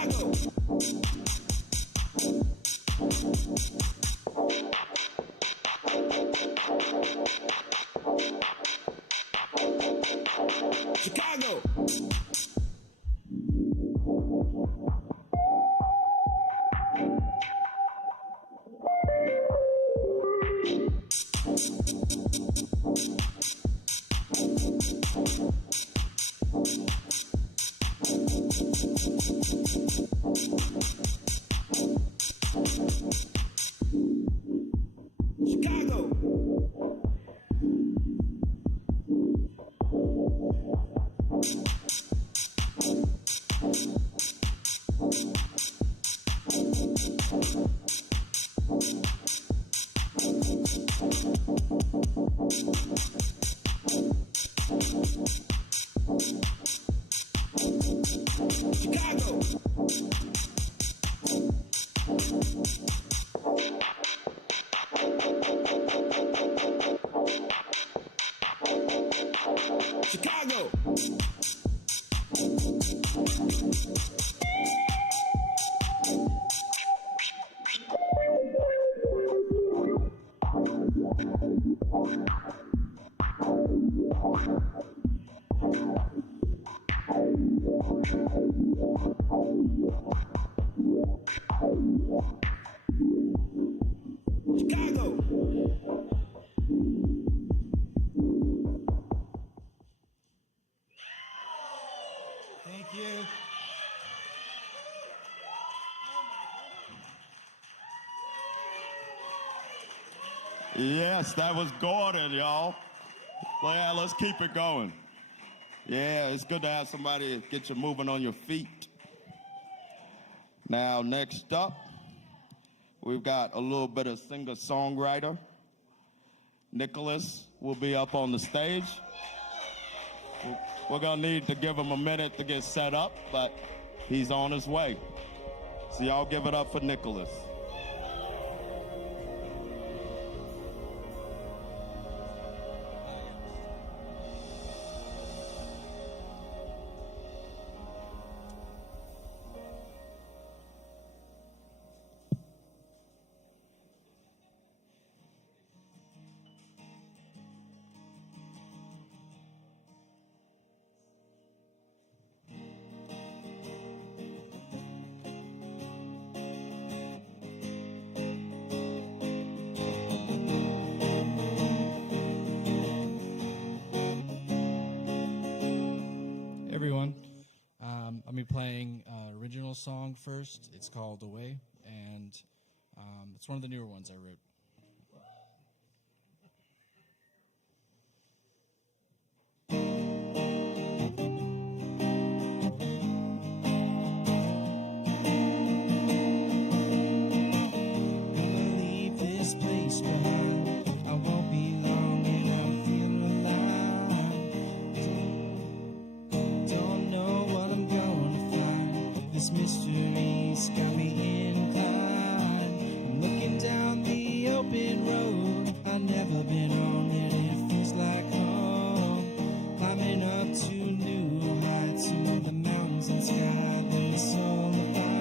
Chicago. Chicago. Chicago. Chicago. Chicago. Chicago. Thank you. Yes, that was Gordon, y'all. Well, yeah, let's keep it going. Yeah, it's good to have somebody get you moving on your feet. Now, next up, we've got a little bit of singer-songwriter. Nicholas will be up on the stage. We're gonna need to give him a minute to get set up, but he's on his way. So y'all give it up for Nicholas. Everyone, I'll be playing original song first. It's called Away, and it's one of the newer ones I wrote. Leave this place behind. I won't be long and I'm feeling alive. Don't know what I'm gonna find. This mystery's got me inclined. I'm looking down the open road. I've never been on it. It feels like home. Climbing up to new heights among the mountains and sky. Then it's all alive.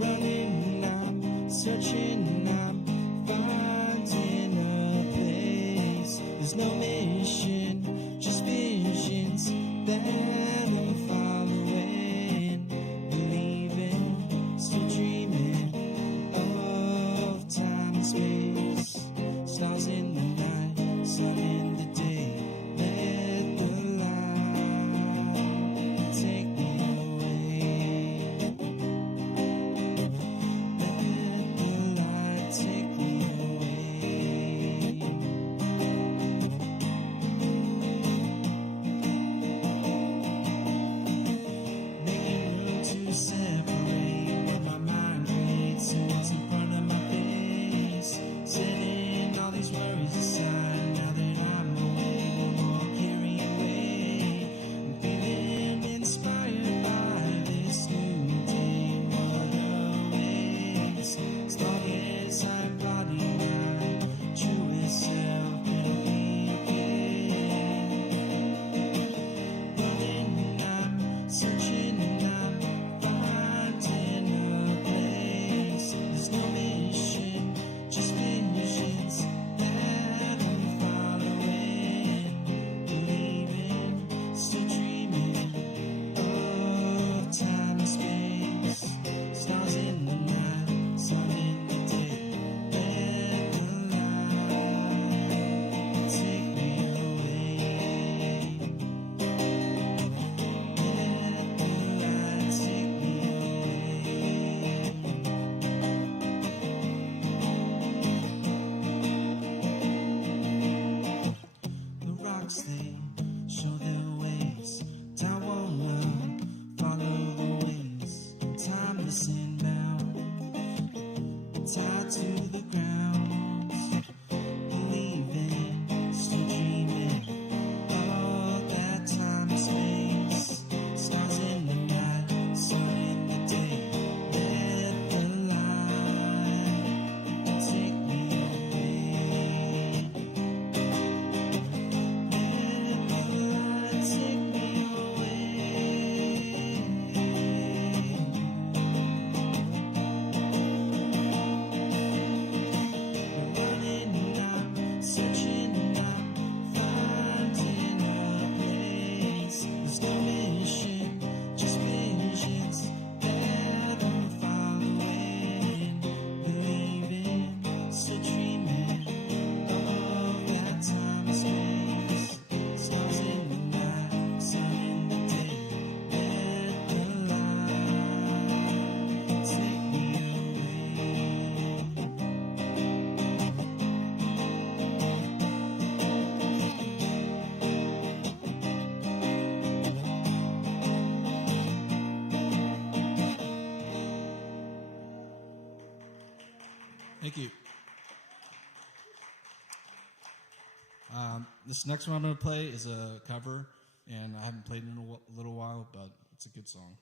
Running, I'm searching, I'm finding a place. There's no mission, just visions that I'm following. Believing, still dreaming of time and space. Stars in the night. Thank you. This next one I'm going to play is a cover, and I haven't played it in a little while, but it's a good song.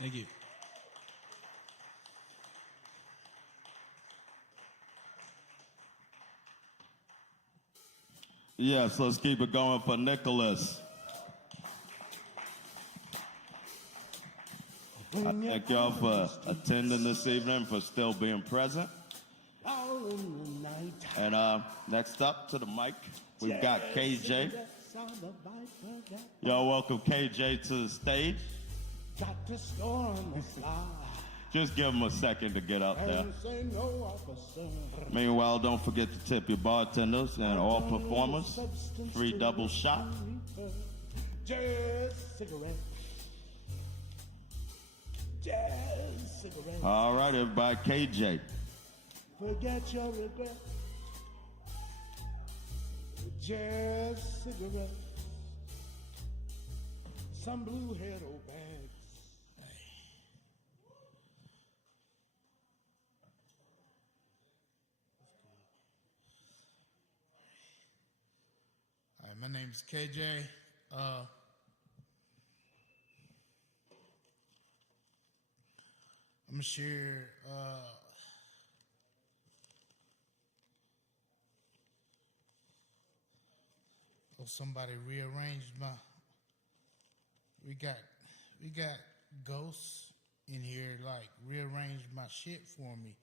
Thank you. Yes, let's keep it going for Nicholas. I thank y'all for attending this evening, for still being present. And next up to the mic, we've got KJ. Y'all welcome KJ to the stage. Just give him a second to get up there. Meanwhile, don't forget to tip your bartenders and all performers. Free double shot. All right, everybody, KJ. Forget your regret. Just cigarettes. Some blue head old bags. My name is KJ. I'm gonna share somebody rearranged my we got ghosts in here like rearranged my shit for me.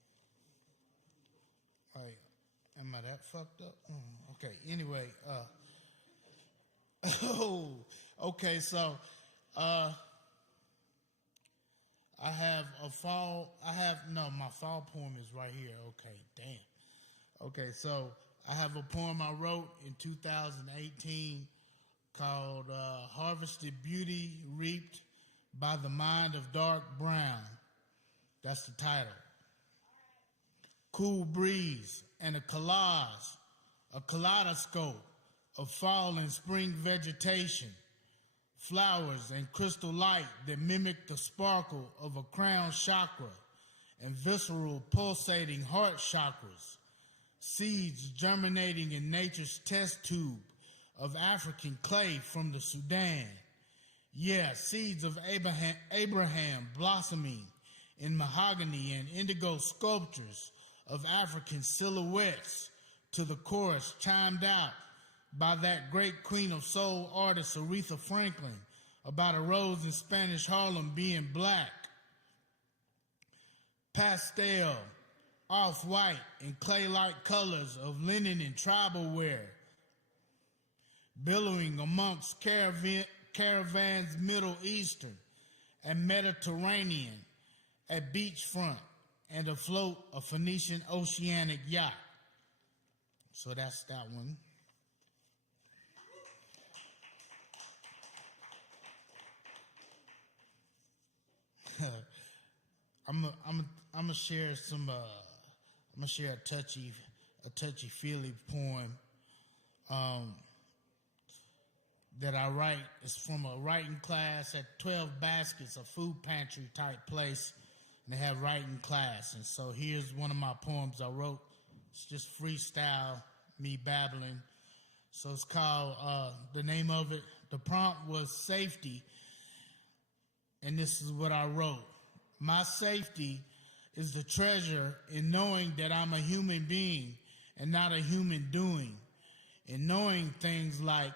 Like, am I that fucked up? Okay, anyway, oh, okay, so my fall poem is right here. Okay, damn. Okay, so I have a poem I wrote in 2018 called Harvested Beauty Reaped by the Mind of Dark Brown. That's the title. Cool breeze and a kaleidoscope of fall and spring vegetation, flowers and crystal light that mimic the sparkle of a crown chakra and visceral pulsating heart chakras, seeds germinating in nature's test tube of African clay from the Sudan. Yeah, seeds of Abraham blossoming in mahogany and indigo sculptures of African silhouettes to the chorus chimed out by that great queen of soul artist Aretha Franklin about a rose in Spanish Harlem being black. Pastel, off-white, and clay-like colors of linen and tribal wear, billowing amongst caravans Middle Eastern and Mediterranean at beachfront and afloat a Phoenician oceanic yacht. So that's that one. I'm gonna share some. I'm gonna share a touchy feely poem that I write. It's from a writing class at 12 Baskets, a food pantry type place, and they have writing class. And so here's one of my poems I wrote. It's just freestyle, me babbling. So it's called. The name of it. The prompt was safety, and this is what I wrote. My safety is the treasure in knowing that I'm a human being and not a human doing. In knowing things like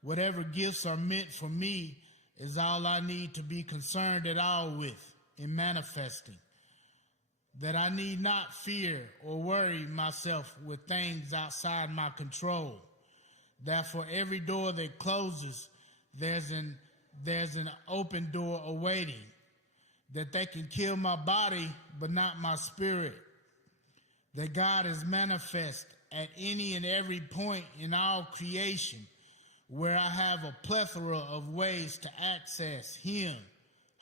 whatever gifts are meant for me is all I need to be concerned at all with in manifesting. That I need not fear or worry myself with things outside my control. That for every door that closes, there's an open door awaiting. That they can kill my body, but not my spirit. That God is manifest at any and every point in all creation, where I have a plethora of ways to access Him,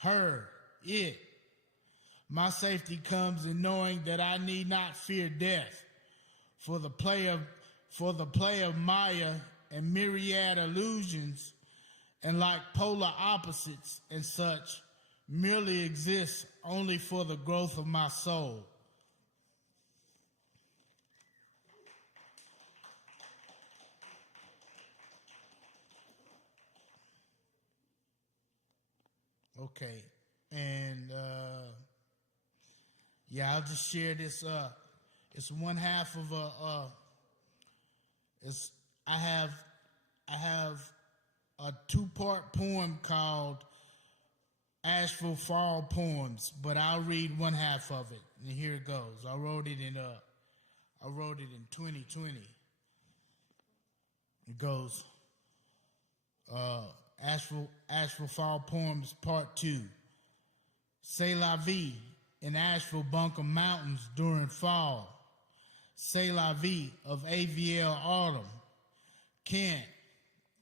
her, it. My safety comes in knowing that I need not fear death, for the play of Maya and myriad illusions, and like polar opposites and such, merely exists only for the growth of my soul. Okay, and yeah, I'll just share this. It's one half of I have a two-part poem called Asheville Fall Poems, but I'll read one half of it, and here it goes. I wrote it in 2020. It goes, Asheville Fall Poems Part 2. C'est la vie in Asheville Bunker Mountains during fall. C'est la vie of AVL autumn. Can't,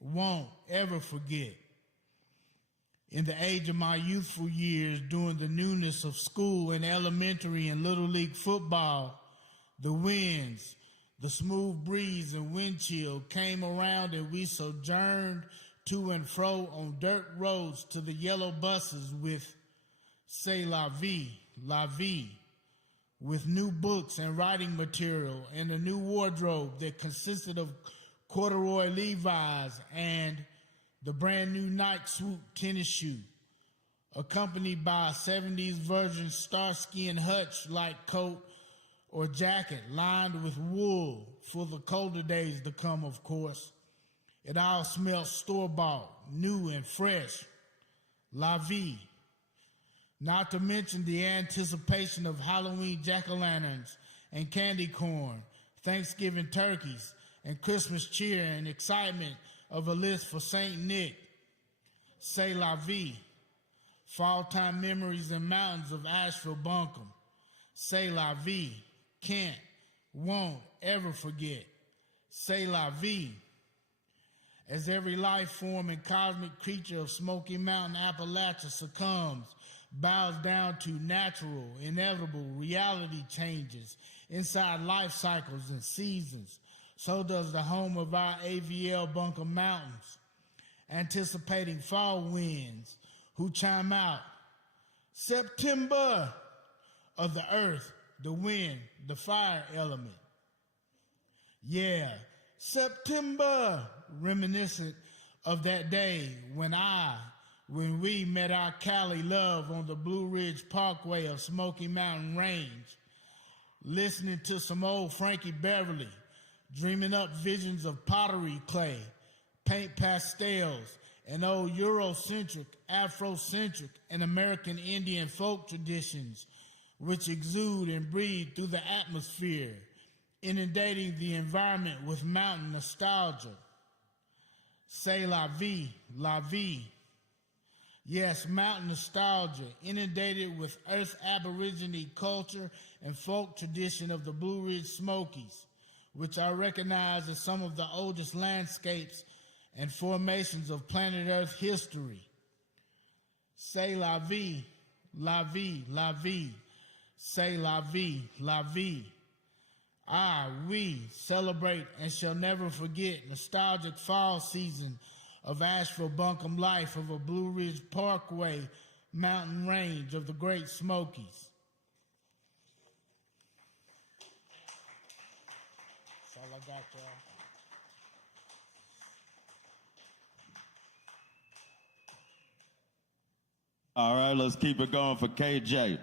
won't ever forget. In the age of my youthful years, during the newness of school and elementary and little league football, the winds, the smooth breeze and wind chill came around and we sojourned to and fro on dirt roads to the yellow buses with C'est la vie, with new books and writing material and a new wardrobe that consisted of corduroy Levi's, and the brand new Nike Swoop tennis shoe, accompanied by a 70s version Starsky and Hutch-like coat or jacket lined with wool for the colder days to come, of course. It all smells store-bought, new and fresh. La vie. Not to mention the anticipation of Halloween jack-o'-lanterns and candy corn, Thanksgiving turkeys, and Christmas cheer and excitement of a list for St. Nick. C'est la vie. Fall-time memories and mountains of Asheville Bunkum. C'est la vie. Can't, won't ever forget. C'est la vie. As every life form and cosmic creature of Smoky Mountain, Appalachia succumbs, bows down to natural, inevitable reality changes inside life cycles and seasons, so does the home of our AVL Bunker Mountains, anticipating fall winds who chime out, September, of the earth, the wind, the fire element. Yeah, September, reminiscent of that day when we met our Cali love on the Blue Ridge Parkway of Smoky Mountain Range, listening to some old Frankie Beverly, dreaming up visions of pottery clay, paint pastels, and old Eurocentric, Afrocentric, and American Indian folk traditions, which exude and breathe through the atmosphere, inundating the environment with mountain nostalgia. C'est la vie, la vie. Yes, mountain nostalgia, inundated with Earth's Aborigine culture and folk tradition of the Blue Ridge Smokies, which I recognize as some of the oldest landscapes and formations of planet Earth history. C'est la vie, la vie, la vie. C'est la vie, la vie. We celebrate and shall never forget nostalgic fall season of Asheville Bunkum life of a Blue Ridge Parkway mountain range of the Great Smokies. That's all I got, y'all. All right, let's keep it going for KJ.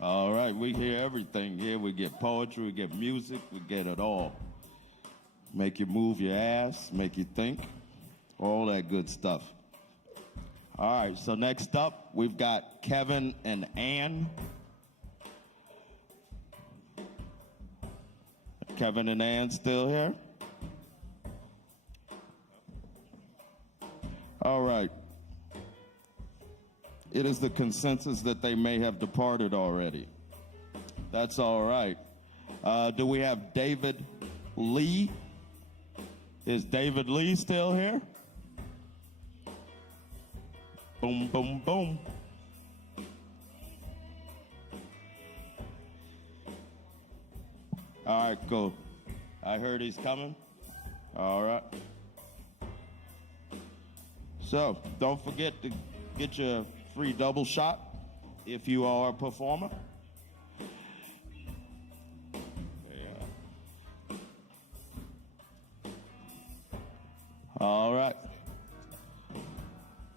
All right, we hear everything here. We get poetry, we get music, we get it all. Make you move your ass, make you think, all that good stuff. All right, so next up, we've got Kevin and Ann. Kevin and Ann still here? All right. It is the consensus that they may have departed already. That's all right. Do we have David Lee? Is David Lee still here? Boom, boom, boom. All right, cool. I heard he's coming. All right. So, don't forget to get your free double shot if you are a performer. Yeah. All right.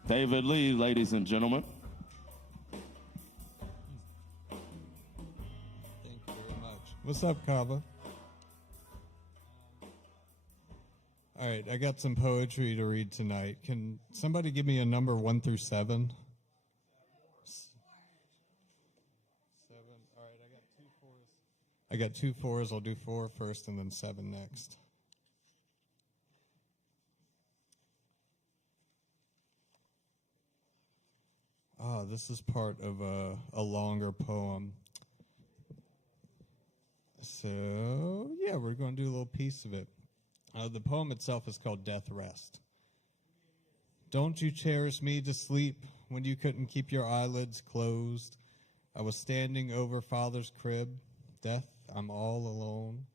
David Lee, ladies and gentlemen. Thank you very much. What's up, Kava? All right, I got some poetry to read tonight. Can somebody give me a number 1 through 7? 7. All right, I got 2 4s. I'll do 4 first and then 7 next. This is part of a longer poem. So, yeah, we're going to do a little piece of it. The poem itself is called Death Rest. Don't you cherish me to sleep when you couldn't keep your eyelids closed? I was standing over Father's crib. Death, I'm all alone.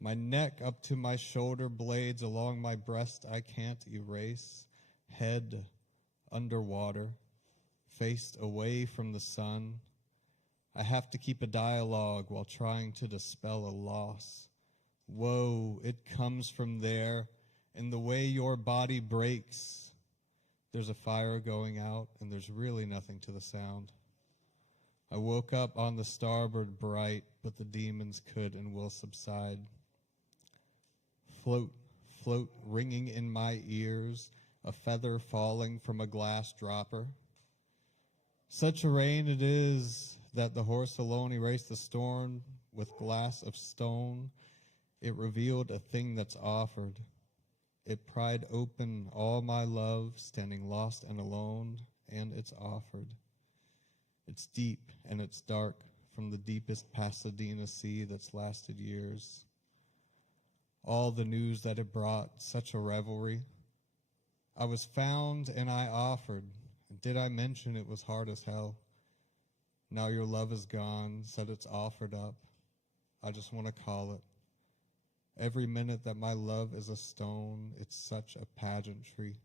My neck up to my shoulder blades along my breast I can't erase. Head underwater, faced away from the sun. I have to keep a dialogue while trying to dispel a loss. Whoa, it comes from there, in the way your body breaks. There's a fire going out, and there's really nothing to the sound. I woke up on the starboard bright, but the demons could and will subside. Float, float, ringing in my ears, a feather falling from a glass dropper. Such a rain it is that the horse alone erased the storm with glass of stone. It revealed a thing that's offered. It pried open all my love, standing lost and alone, and it's offered. It's deep and it's dark from the deepest Pasadena sea that's lasted years. All the news that it brought, such a revelry. I was found and I offered. Did I mention it was hard as hell? Now your love is gone, said it's offered up. I just want to call it. Every minute that my love is a stone, it's such a pageantry.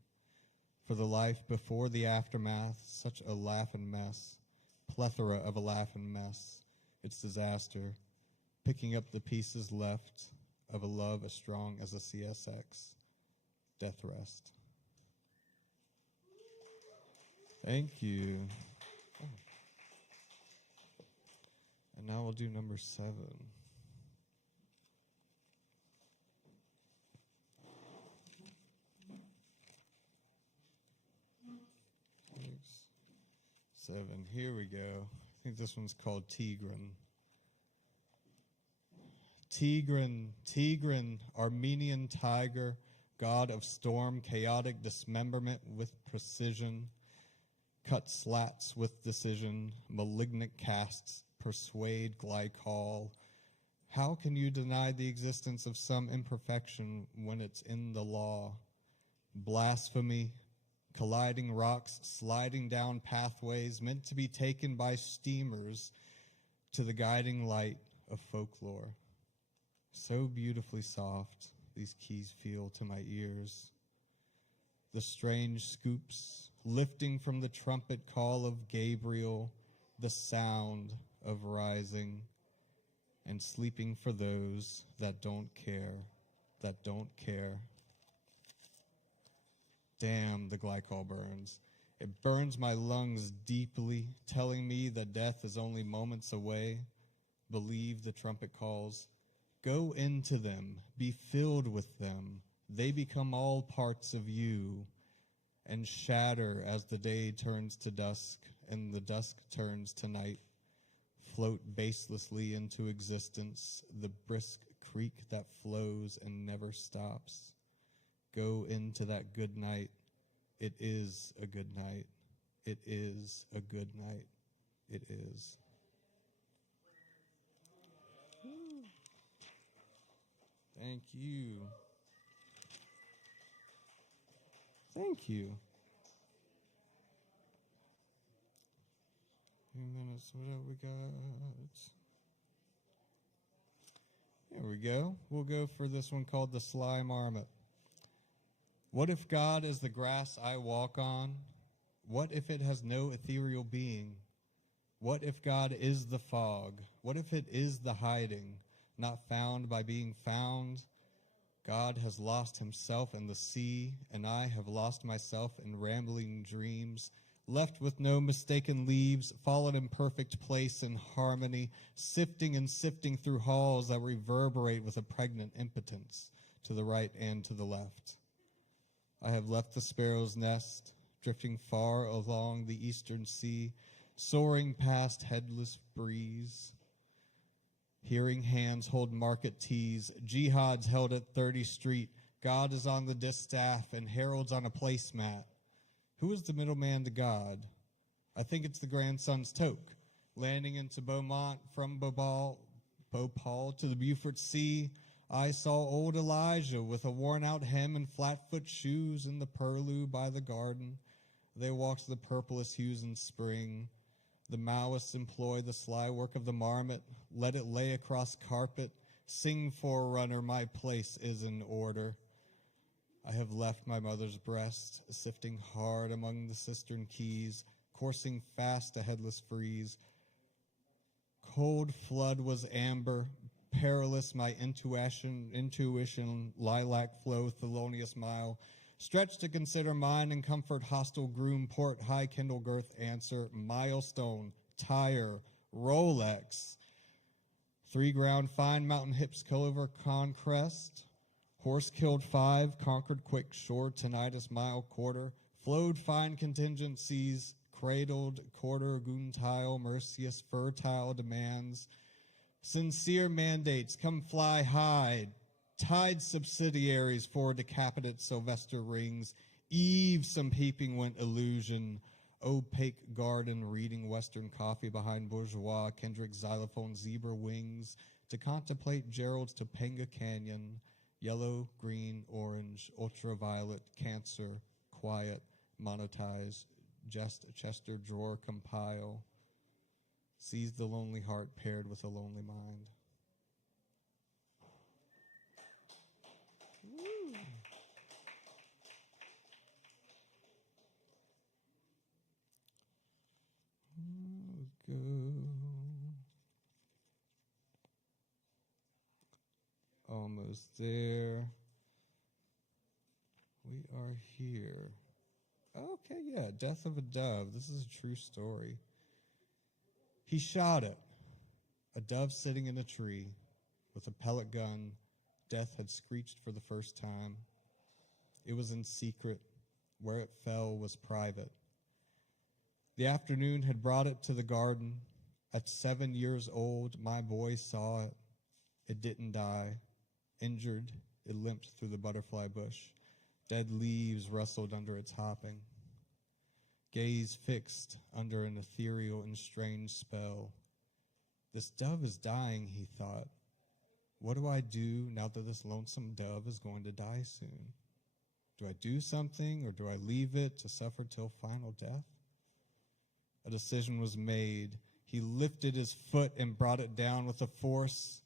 For the life before the aftermath, such a laughing mess. Plethora of a laughing mess. It's disaster. Picking up the pieces left of a love as strong as a CSX. Death rest. Thank you. Oh. And now we'll do number 7. 7. Here we go. I think this one's called Tigran. Tigran, Tigran, Armenian tiger, god of storm, chaotic dismemberment with precision, cut slats with decision, malignant casts, persuade glycol. How can you deny the existence of some imperfection when it's in the law? Blasphemy, colliding rocks, sliding down pathways meant to be taken by steamers to the guiding light of folklore. So beautifully soft these keys feel to my ears. The strange scoops, lifting from the trumpet call of Gabriel, the sound of rising and sleeping for those that don't care, that don't care. Damn, the glycol burns. It burns my lungs deeply, telling me that death is only moments away. Believe the trumpet calls. Go into them, be filled with them. They become all parts of you and shatter as the day turns to dusk and the dusk turns to night. Float baselessly into existence, the brisk creek that flows and never stops. Go into that good night. It is a good night. It is a good night. It is. Thank you. Thank you. 2 minutes, what have we got? There we go. We'll go for this one called the Sly Marmot. What if God is the grass I walk on? What if it has no ethereal being? What if God is the fog? What if it is the hiding, not found by being found? God has lost himself in the sea, and I have lost myself in rambling dreams, left with no mistaken leaves, fallen in perfect place in harmony, sifting and sifting through halls that reverberate with a pregnant impotence to the right and to the left. I have left the sparrow's nest, drifting far along the eastern sea, soaring past headless breeze. Hearing hands hold market teas, jihads held at 30th Street, God is on the distaff and heralds on a placemat. Who is the middleman to God? I think it's the grandson's toque, landing into Beaumont from Bhopal to the Beaufort Sea. I saw old Elijah with a worn-out hem and flat-foot shoes in the purlieu by the garden. They walked the purplest hues in spring. The Maoists employ the sly work of the marmot, let it lay across carpet. Sing, forerunner, my place is in order. I have left my mother's breast, sifting hard among the cistern keys, coursing fast a headless freeze. cold flood was amber, perilous my intuition, lilac flow, Thelonious mile, stretched to consider mine and comfort, hostile groom, port, high kindle girth, answer, milestone, tire, Rolex, 3 ground, fine mountain hips, Culliver, Concrest, horse killed 5, conquered quick, shore, tinnitus, mile, quarter, flowed fine contingencies, cradled, quarter, goontile, mercious, fertile demands, sincere mandates, come fly high, tied subsidiaries for decapitate Sylvester rings, Eve some peeping went illusion, opaque garden reading Western coffee behind bourgeois, Kendrick xylophone zebra wings, to contemplate Gerald's Topanga Canyon, yellow, green, orange, ultraviolet, cancer, quiet, monetize, just Chester drawer compile, seize the lonely heart paired with a lonely mind. Woo. Go. Almost there. We are here. Okay, yeah, Death of a Dove. This is a true story. He shot it. A dove sitting in a tree with a pellet gun. Death had screeched for the first time. It was in secret. Where it fell was private. The afternoon had brought it to the garden. At 7 years old, my boy saw it. It didn't die. Injured, it limped through the butterfly bush. Dead leaves rustled under its hopping. Gaze fixed under an ethereal and strange spell. This dove is dying, he thought. What do I do now that this lonesome dove is going to die soon? Do I do something, or do I leave it to suffer till final death? A decision was made. He lifted his foot and brought it down with a force.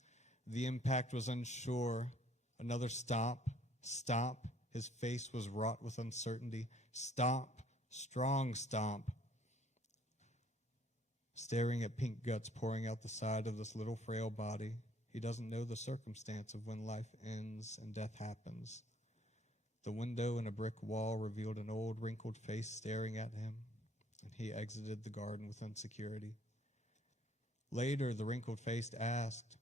The impact was unsure. Another stomp, stomp. His face was wrought with uncertainty. Stomp, strong stomp. Staring at pink guts pouring out the side of this little frail body, he doesn't know the circumstance of when life ends and death happens. The window in a brick wall revealed an old, wrinkled face staring at him, and he exited the garden with insecurity. Later, the wrinkled face asked,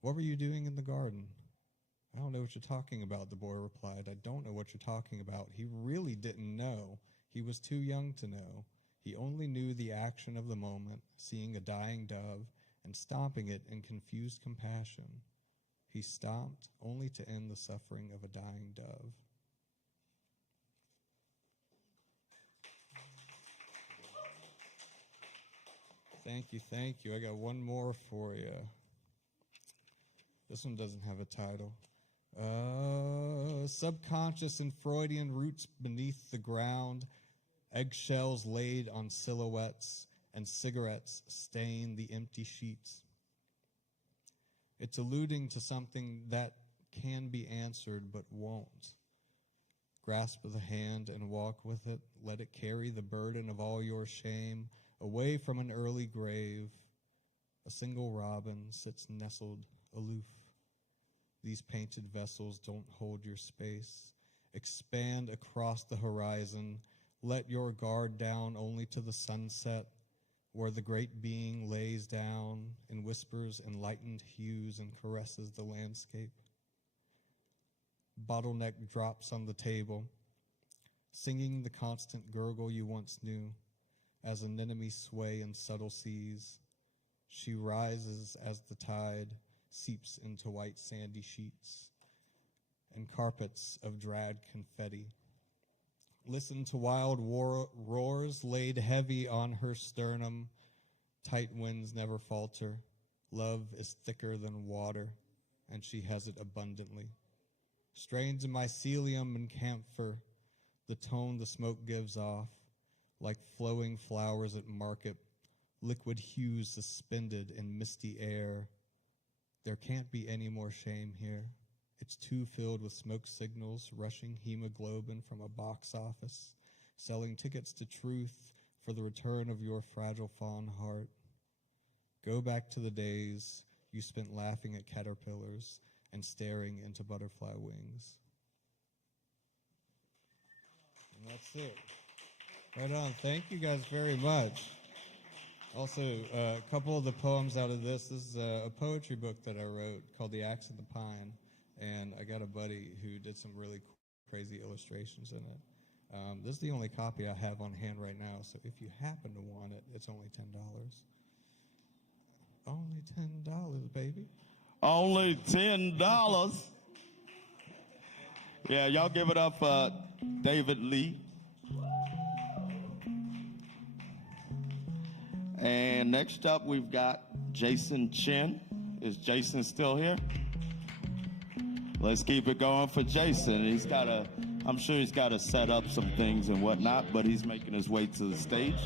"What were you doing in the garden?" "I don't know what you're talking about," the boy replied. "I don't know what you're talking about." He really didn't know. He was too young to know. He only knew the action of the moment, seeing a dying dove and stomping it in confused compassion. He stomped only to end the suffering of a dying dove. Thank you, thank you. I got one more for you. This one doesn't have a title. Subconscious and Freudian roots beneath the ground, eggshells laid on silhouettes, and cigarettes stain the empty sheets. It's alluding to something that can be answered but won't. Grasp the hand and walk with it. Let it carry the burden of all your shame away from an early grave. A single robin sits nestled aloof. These painted vessels don't hold your space. Expand across the horizon. Let your guard down only to the sunset, where the great being lays down and whispers enlightened hues and caresses the landscape. Bottleneck drops on the table, singing the constant gurgle you once knew, as anemones sway in subtle seas. She rises as the tide seeps into white sandy sheets and carpets of dried confetti. Listen to wild roars laid heavy on her sternum. Tight winds never falter. Love is thicker than water, and she has it abundantly. Strains of mycelium and camphor, the tone the smoke gives off, like flowing flowers at market, liquid hues suspended in misty air. There can't be any more shame here. It's too filled with smoke signals, rushing hemoglobin from a box office, selling tickets to truth for the return of your fragile fawn heart. Go back to the days you spent laughing at caterpillars and staring into butterfly wings. And that's it. Right on. Thank you guys very much. Also, a couple of the poems out of this. This is a poetry book that I wrote called The Axe and the Pine, and I got a buddy who did some really crazy illustrations in it. This is the only copy I have on hand right now, so if you happen to want it, it's only $10. Only $10, baby. Only $10. Yeah, y'all give it up for David Lee. And next up, we've got Jason Chin. Is Jason still here? Let's keep it going for Jason. I'm sure he's got to set up some things and whatnot, but he's making his way to the stage.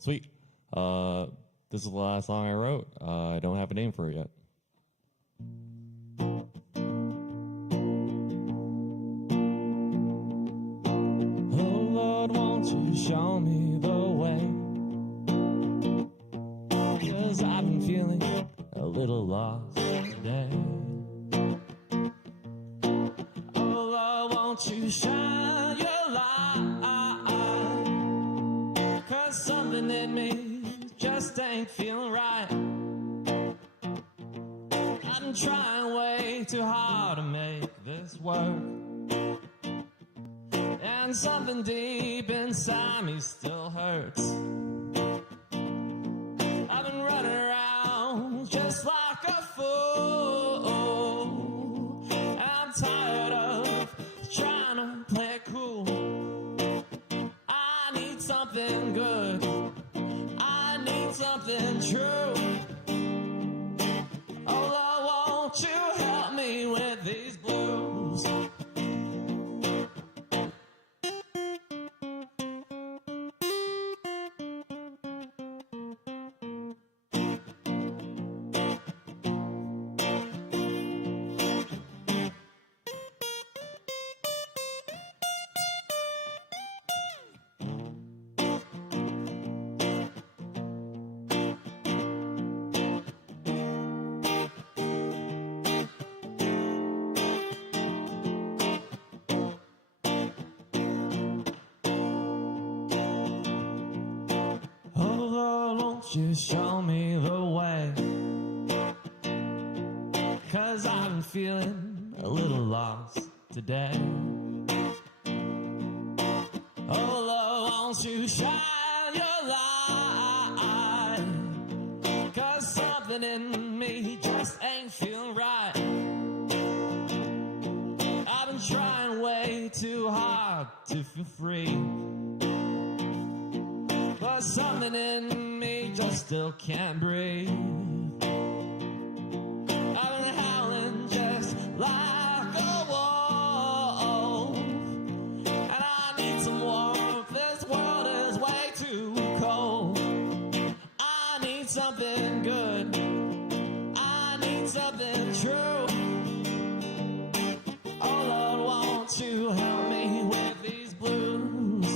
Sweet. This is the last song I wrote. I don't have a name for it yet. Oh Lord, won't you show me the way? 'Cause I've been feeling a little lost today. Oh Lord, won't you shine your light? 'Cause something in me just ain't feeling right. I've been trying way too hard to make this work, and something deep inside me still hurts. I've been running around just like a fool, and I'm tired of trying to play it cool. I need something good, I need something true. Oh Lord, won't you help me with these blues? You show me the way, 'cause I've been feeling a little lost today. Oh Lord, won't you shine your light? 'Cause something in me just ain't feeling right. I've been trying way too hard to feel free, but something in me just still can't breathe. I've been howling just like a wolf, and I need some warmth. This world is way too cold. I need something good, I need something true. Oh Lord, won't you help me with these blues?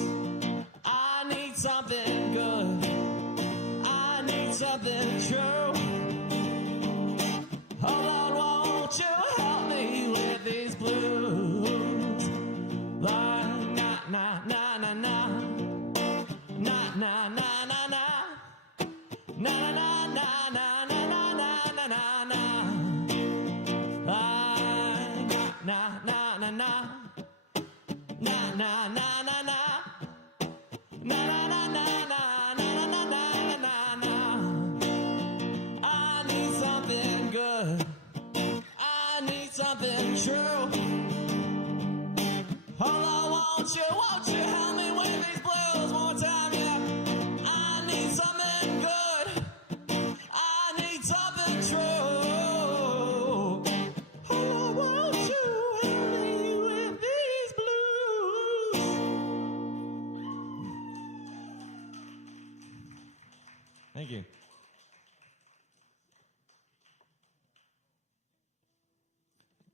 I need something good, I need something true. na na. Na na na na na. Na na na na na na na na na na. I need something good. I need something true. All I want you help me with these blues one more time, yeah. I need something good. I need something true. All I want you help me with these blues. Thank you.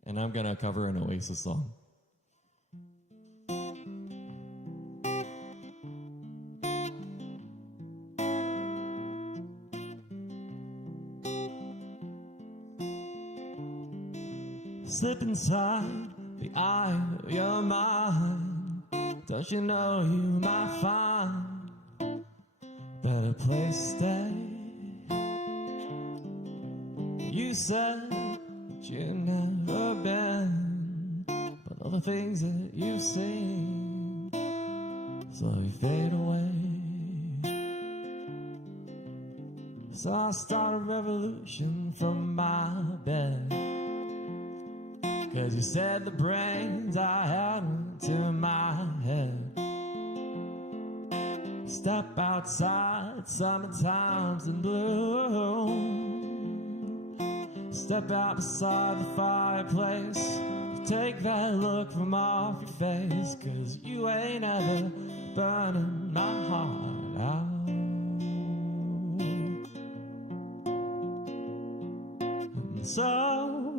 And I'm gonna cover an Oasis song. Slip inside the eye of your mind. Don't you know you might find a better place to stay? You said that you've never been, but all the things that you've seen slowly fade away. So I start a revolution from my bed. 'Cause you said the brains I had went to my head. Step outside, summertime's in bloom. Step out beside the fireplace. Take that look from off your face. 'Cause you ain't ever burning my heart out. And so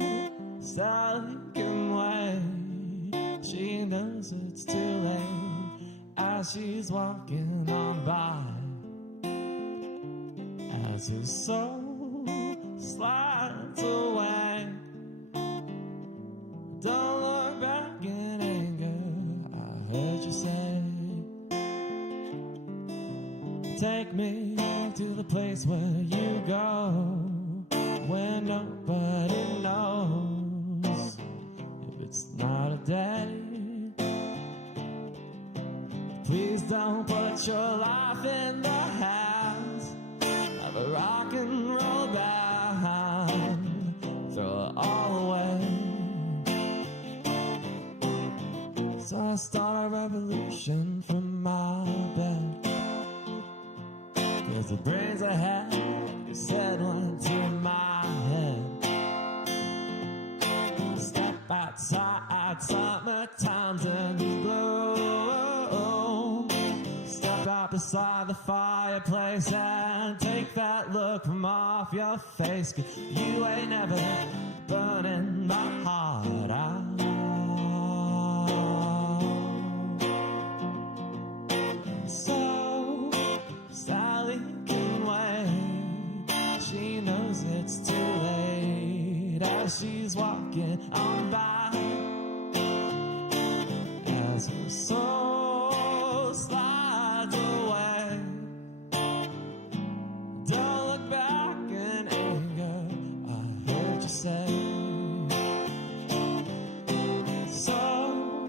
Sally can wait. She knows it's too late as she's walking on by. As his soul slides away. Don't look back in anger, I heard you say. Take me to the place where you go, where nobody knows if it's not a day. Please don't put your life in the hands of a rock and roll band. Throw it all away. So I start a revolution from my bed. 'Cause the brains I had, you said, went to my head. Step outside, summertime's in bloom. Step out beside the fireplace and take that look from off your face. 'Cause you ain't never burning my heart out. So Sally can wait. She knows it's too late as she's walking on by. As her soul slides away. Don't look back in anger, I heard you say. So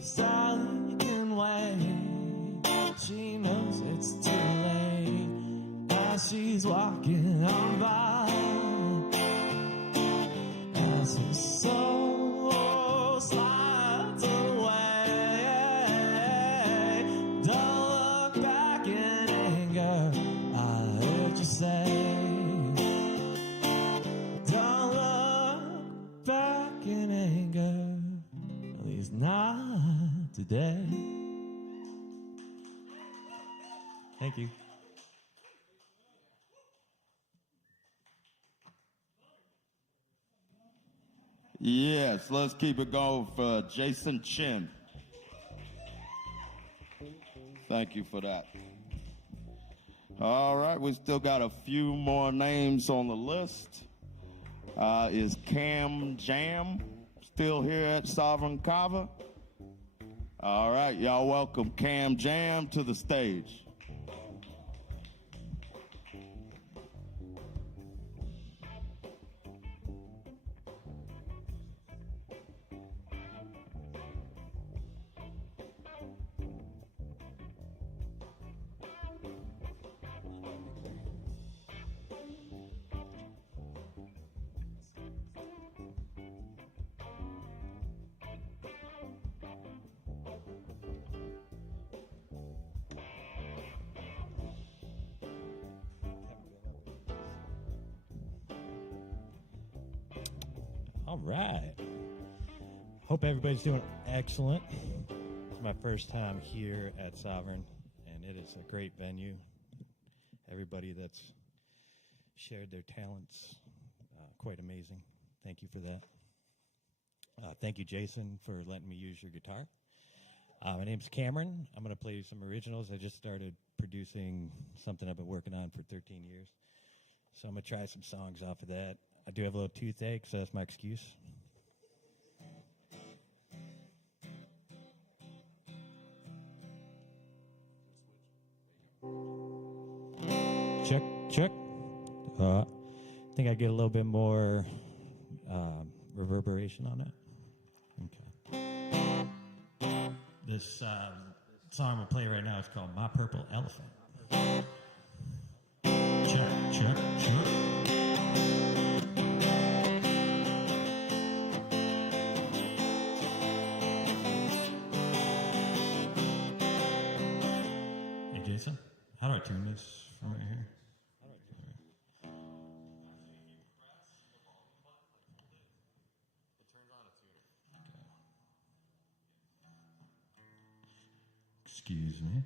Sally can wait. She knows it's too late as she's walking on by. As her soul slides away. Don't look back in anger, I heard you say. Don't look back in anger, at least not today. Thank you. Yes, let's keep it going for Jason Chin. Thank you for that. All right, we still got a few more names on the list. Is Cam Jam still here at Sovereign Kava? All right, y'all welcome Cam Jam to the stage. All right. Hope everybody's doing excellent. It's my first time here at Sovereign, and it is a great venue. Everybody that's shared their talents, quite amazing. Thank you for that. Thank you, Jason, for letting me use your guitar. My name's Cameron. I'm going to play you some originals. I just started producing something I've been working on for 13 years. So I'm going to try some songs off of that. I do have a little toothache, so that's my excuse. Check, check. I think I get a little bit more reverberation on it. Okay. This song I'm going to play right now is called My Purple Elephant. Check, check, check. Hey, Jason, how do I tune this from right here? Excuse me.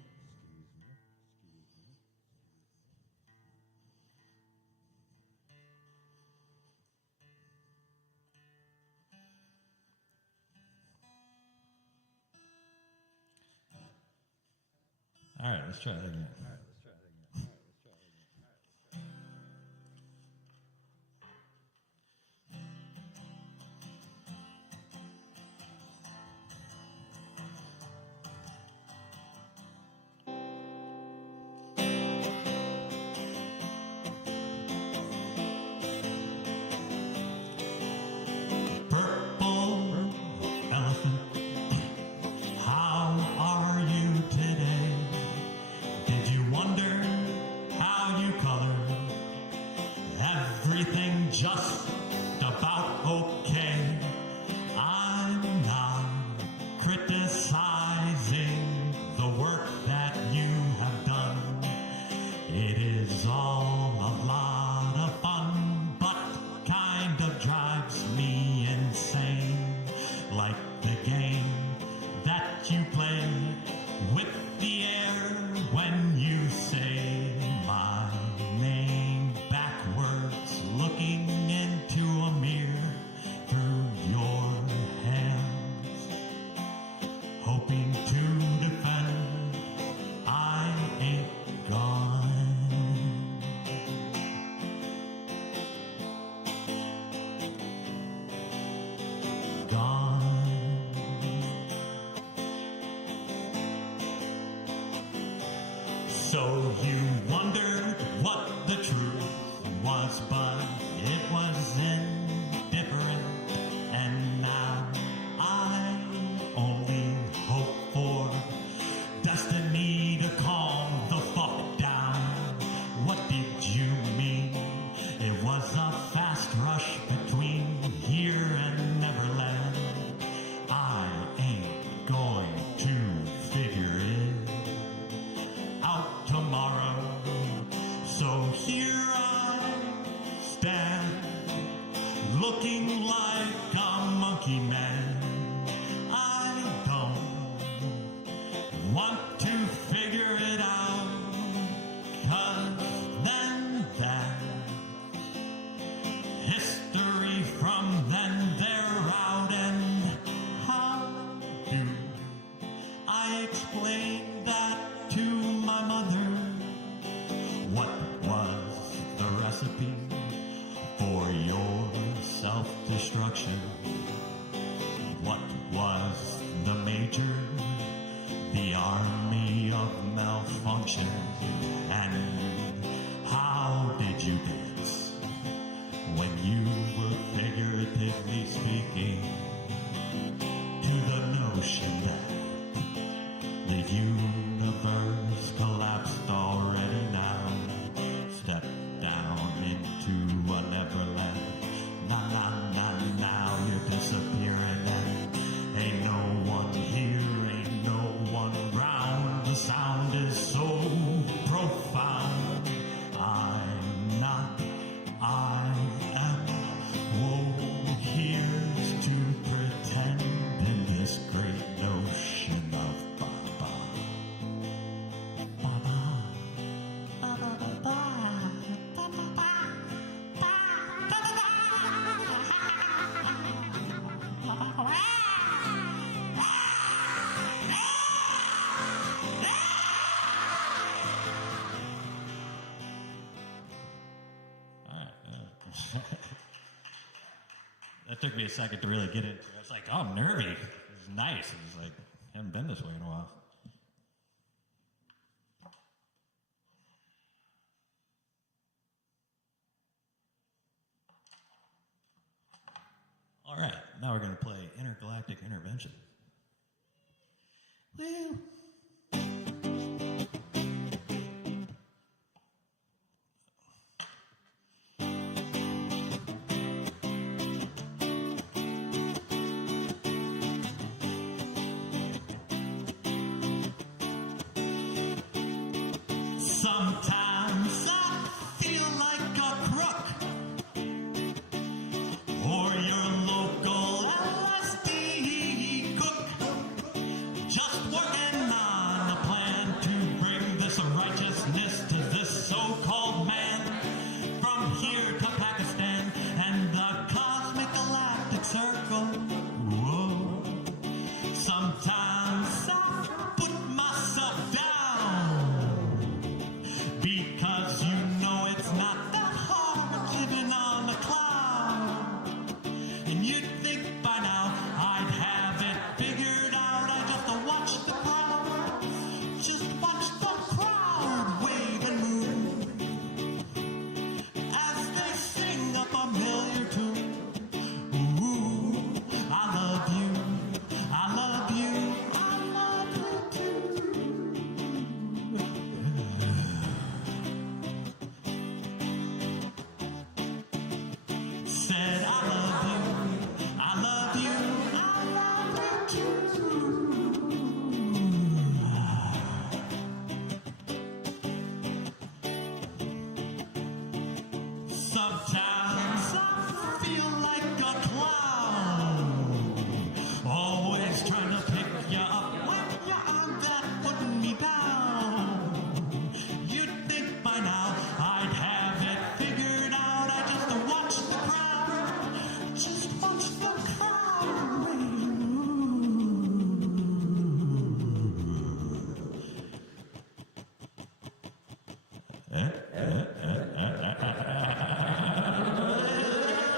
All right, let's try that again. Just about okay. I'm not criticizing the work that you have done. It is all a lot of fun, but kind of drives me insane. Like the game that you play with the air when you say my name backwards, looking into a mirror through your hands, hoping to defend. I ain't gone. Gone. So you wondered what the truth was, but it was indifferent. And now I only hope for destiny to calm the fuck down. What did you mean? It was a fast rush between here and Neverland. I ain't going to figure it out tomorrow. So here I stand, looking like a monkey man. I don't want to figure it out, 'cause then that history from then they're out. And how do I explain that to my mother? What was the recipe for your self-destruction? What was the major? The army of malfunction. And how did you dance when you were figuratively speaking to the notion that the universe collapsed already now? Step down into a neverland. Now you're disappearing, and ain't no one here, ain't no one round. The sound is so profound. took me a second to really get into it. I was like, oh, I'm nervy. It was nice. It was like, I haven't been this way in a while. All right, now we're going to play Intergalactic Intervention. Woo! Sometimes I feel like a crook, or your local LSD cook, just working on a plan to bring this righteousness to this so-called man. From here to Pakistan and the cosmic galactic circle. Whoa. Sometimes I put myself down, because you know it's not that hard living on a cloud. And you'd think by now I'd have it figured out. I just watch the crowd, just watch the crowd wave and move as they sing a familiar tune. Ooh, I love you, I love you, I love you too. Said I love you, I love you, I love you too. Sometimes I feel like a clown, always trying to pick you up when you're on that putting me down. You'd think by now I'd have it figured out. I just watch the crowd, just watch the crowd wave.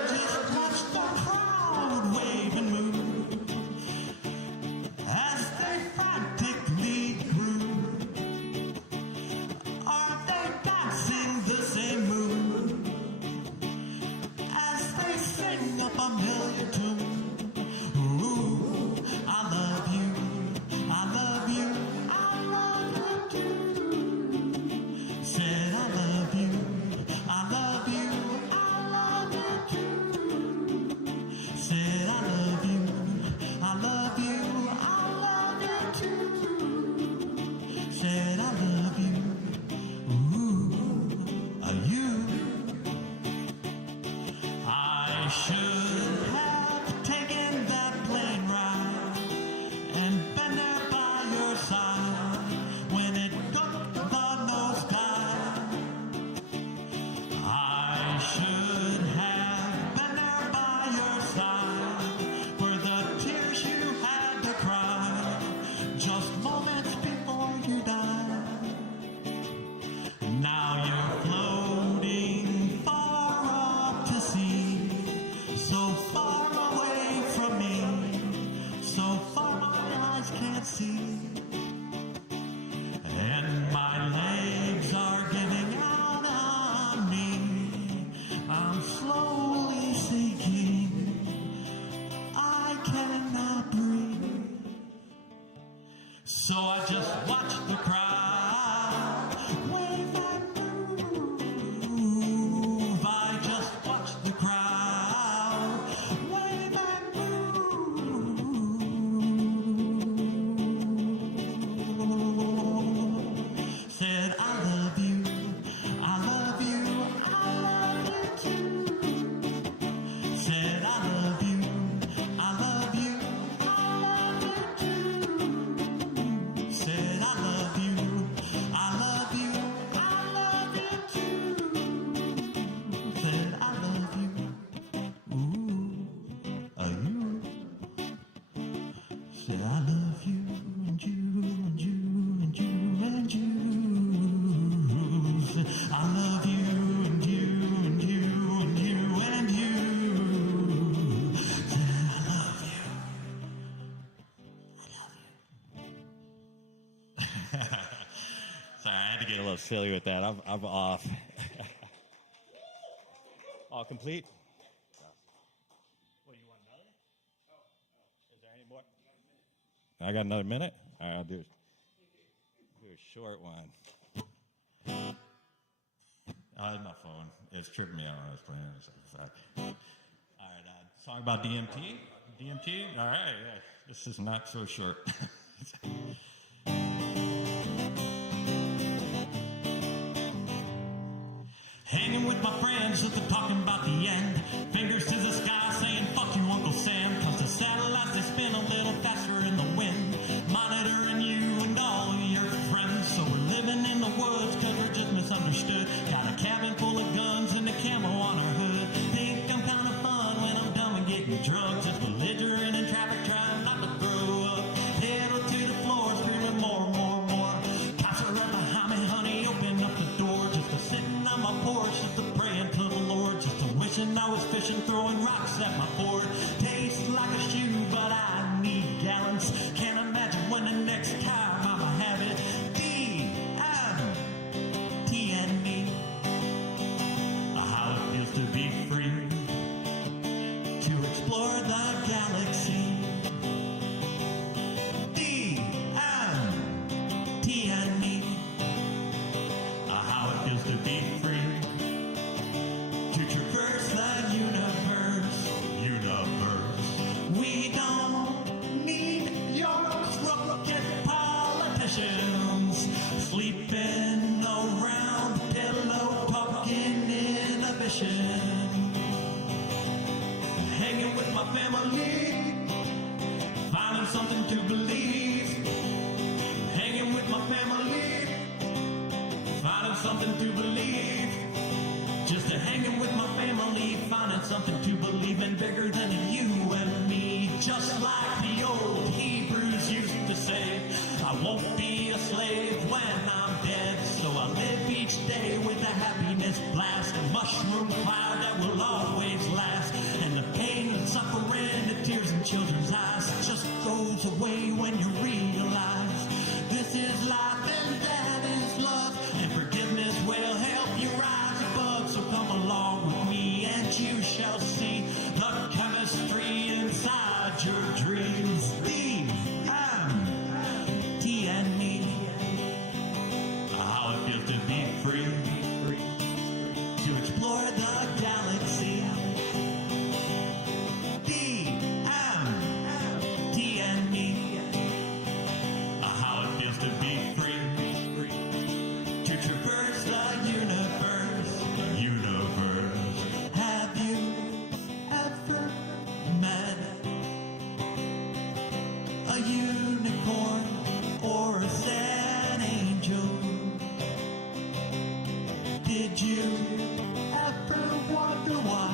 Just watch the crowd wave and move as they frantically groove. Are they dancing the same move as they sing a familiar tune? Ooh, I love you, I love you, I love you too. Said I love you, I love you, I love you too. Said I love you, I love you, I love you too. Said I love you, ooh, are you? I should have taken that plane ride and been there by your side when it took the nosedive. I should have been there by your side for the tears you had to cry just moments before you died. Now you're floating far up to sea, so far away from me, so far my eyes can't see. And my legs are giving out on me. I'm slowly sinking, I cannot breathe. So I just watch the crowd wave and move. I just watch the crowd wave and move. Said I love you, I love you, I love you too. Said I love you, I love you, I love you too. Said I love you, I love you, I love you too. Said I love you, ooh, are you? Said I love you and you and you and you and you. Said I love you and you and you and you and you. had to get a little silly with that. I'm off. All complete? What, you want another? Is there any more? I got another minute? All right, I'll do a short one. My phone. It's tripping me out when I was playing. It's like, fuck. All right, song about DMT? DMT? All right, yeah. This is not so short. Hanging with my friends, just talking about the end. Fingers to the sky saying, fuck you, Uncle Sam. Cause the satellites, they spin a little faster in the wind. Monitoring you and all your friends. So we're living in the woods cause we're just misunderstood. Got a cabin full of guns and a camo on our hood. Think I'm kind of fun when I'm done with getting drunk. Just belligerent in traffic, trying not to throw up. Pedal to the floor, screaming more, more, more. Cops are right behind me, honey, open up the door. Just a sitting on my porch, just a praying to the Lord. Just a wishing I was fishing, throwing rocks at my board. Tastes like a shoe, but I need gallons. Can't imagine when the next time I'ma have it. D-M-T and me. How it feels to be free, to explore the galaxy. D-M-T and me. How it feels to be free, to traverse the universe. We don't need your crooked politicians sleeping around pillow talking inhibition. Hanging with my family, finding something to believe. Hanging with my family, finding something to believe. Just a hanging with my family, finding something to believe in bigger than you and me. Just like the old Hebrews used to say, I won't be a slave when I'm dead. So I live each day with a happiness blast, a mushroom cloud that will always last. And the pain and suffering, the tears in children's eyes just goes away when you realize this is life and that is love. And forgiveness will help you rise above. So come along with me and you shall see the chemistry inside your dreams. D-M-T and me. How it feels to be free, to explore the galaxy. D-M-T and me. How it feels to be free, to traverse the universe. Have you ever met a unicorn or a sad angel? Did you ever wonder why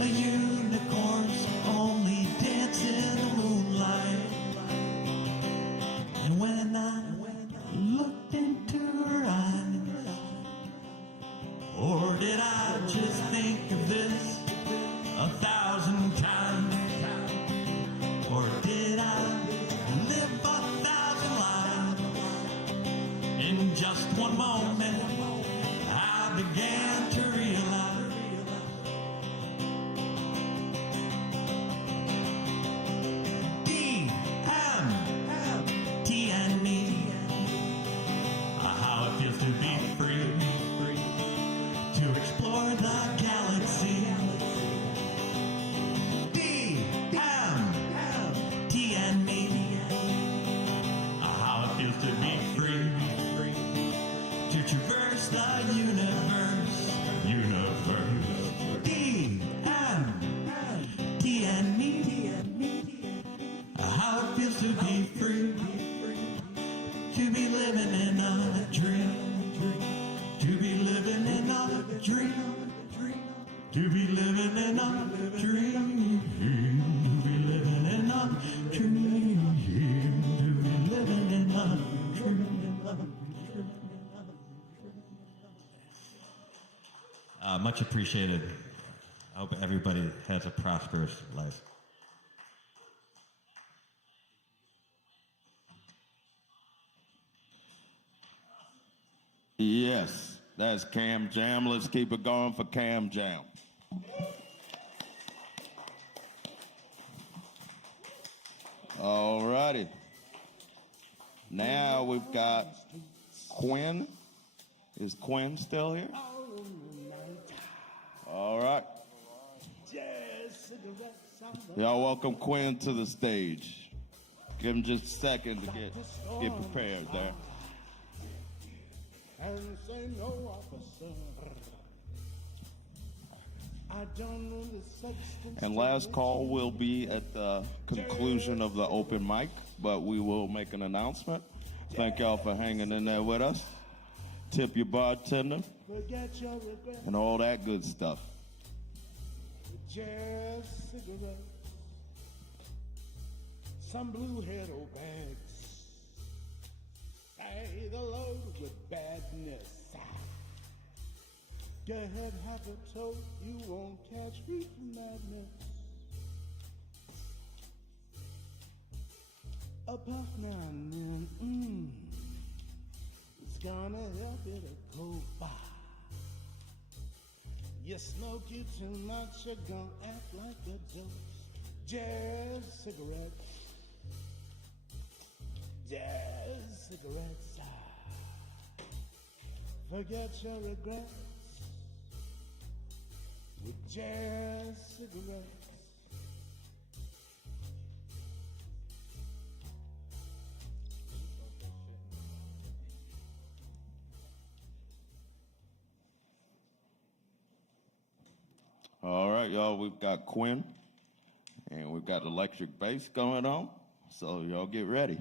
a unicorn's only dance in the moonlight? And when I looked into her eyes, or did I just think of this 1,000 times? Or did I live 1,000 lives? In just one moment, I began to realize D-M-T and me. How it feels to be free, to explore the galaxy. D-M-T and me. How it feels to be free, to traverse the universe. D-M-T and me. How it feels to be free, to be living in a dream. To be living in a dream. To be living in a dream. To be living in a dream. To be living in a dream. Much appreciated. I hope everybody has a prosperous life. Yes, that's Cam Jam. Let's keep it going for Cam Jam. All righty. Now we've got Quinn. Is Quinn still here? All right. Y'all welcome Quinn to the stage. Give him just a second to get prepared there. And say no, officer. I don't know the substance. And last call will be at the conclusion of the open mic, but we will make an announcement. Thank y'all for hanging in there with us. Tip your bartender and all that good stuff. Just cigarettes, some blue-head old bags, say the load with badness. Your head have a toe, you won't catch me for madness. A puff now and then, it's gonna help you to go by. You smoke it too much, you're gonna act like a dose. Just cigarettes, just cigarettes. Forget your regrets with just cigarettes. All right, y'all, we've got Quinn, and we've got electric bass going on, so y'all get ready.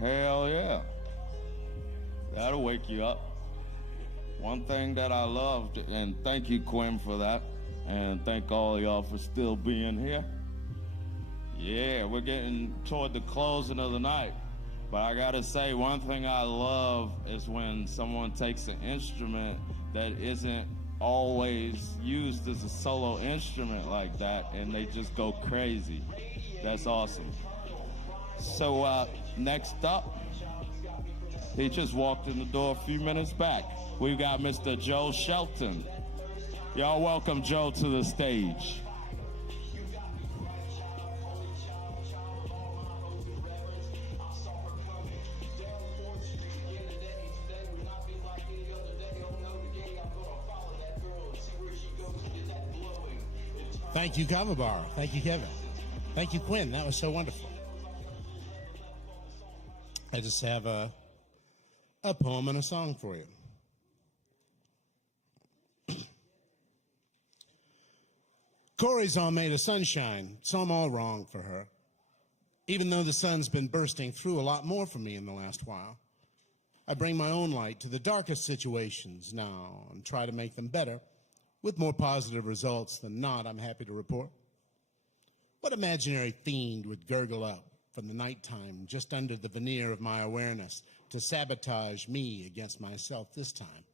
Hell yeah. That'll wake you up. One thing that I loved, and thank you, Quinn, for that, and thank all of y'all for still being here. Yeah, we're getting toward the closing of the night. But I gotta say, one thing I love is when someone takes an instrument that isn't always used as a solo instrument like that, and they just go crazy. That's awesome. So next up, he just walked in the door a few minutes back. We've got Mr. Joe Shelton. Y'all welcome Joe to the stage. Thank you, Kava Bar. Thank you, Kevin. Thank you, Quinn. That was so wonderful. I just have a poem and a song for you. Corey's all made of sunshine, so I'm all wrong for her. Even though the sun's been bursting through a lot more for me in the last while. I bring my own light to the darkest situations now and try to make them better. With more positive results than not, I'm happy to report. What imaginary fiend would gurgle up from the nighttime just under the veneer of my awareness to sabotage me against myself this time?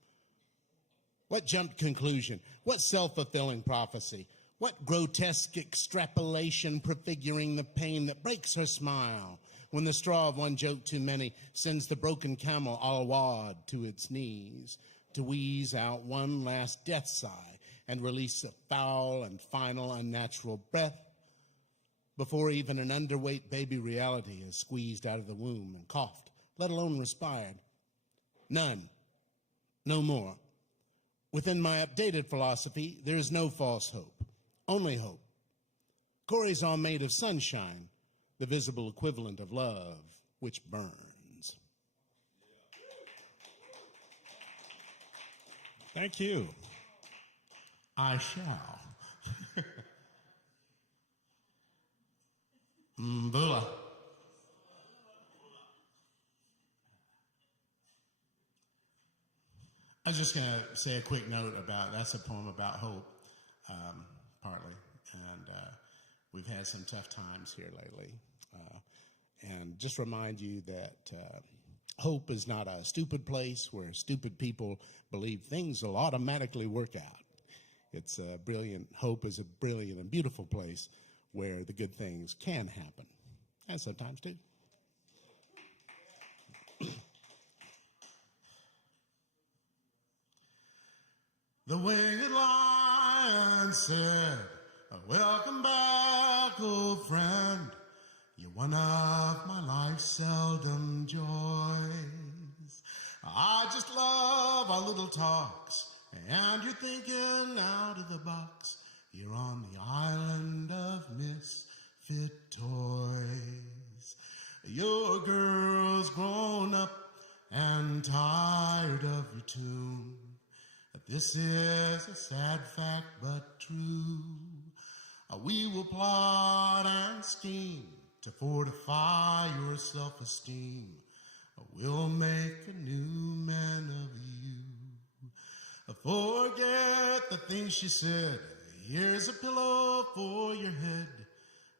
What jumped conclusion? What self-fulfilling prophecy? What grotesque extrapolation prefiguring the pain that breaks her smile when the straw of one joke too many sends the broken camel a la wad to its knees to wheeze out one last death sigh and release a foul and final unnatural breath before even an underweight baby reality is squeezed out of the womb and coughed, let alone respired. None. No more. Within my updated philosophy, there is no false hope, only hope. Corey's all made of sunshine, the visible equivalent of love, which burns. Thank you. I shall. Mbula. I was just going to say a quick note about, that's a poem about hope, partly. And we've had some tough times here lately. And just remind you that hope is not a stupid place where stupid people believe things will automatically work out. It's a brilliant, hope is a brilliant and beautiful place where the good things can happen, and sometimes do. The winged lion said, welcome back, old friend. You're one of my life's seldom joys. I just love our little talks, and you're thinking out of the box. You're on the island of misfit toys. Your girl's grown up and tired of your tune. This is a sad fact but true. We will plot and scheme to fortify your self-esteem. We'll make a new man of you. Forget the things she said. Here's a pillow for your head,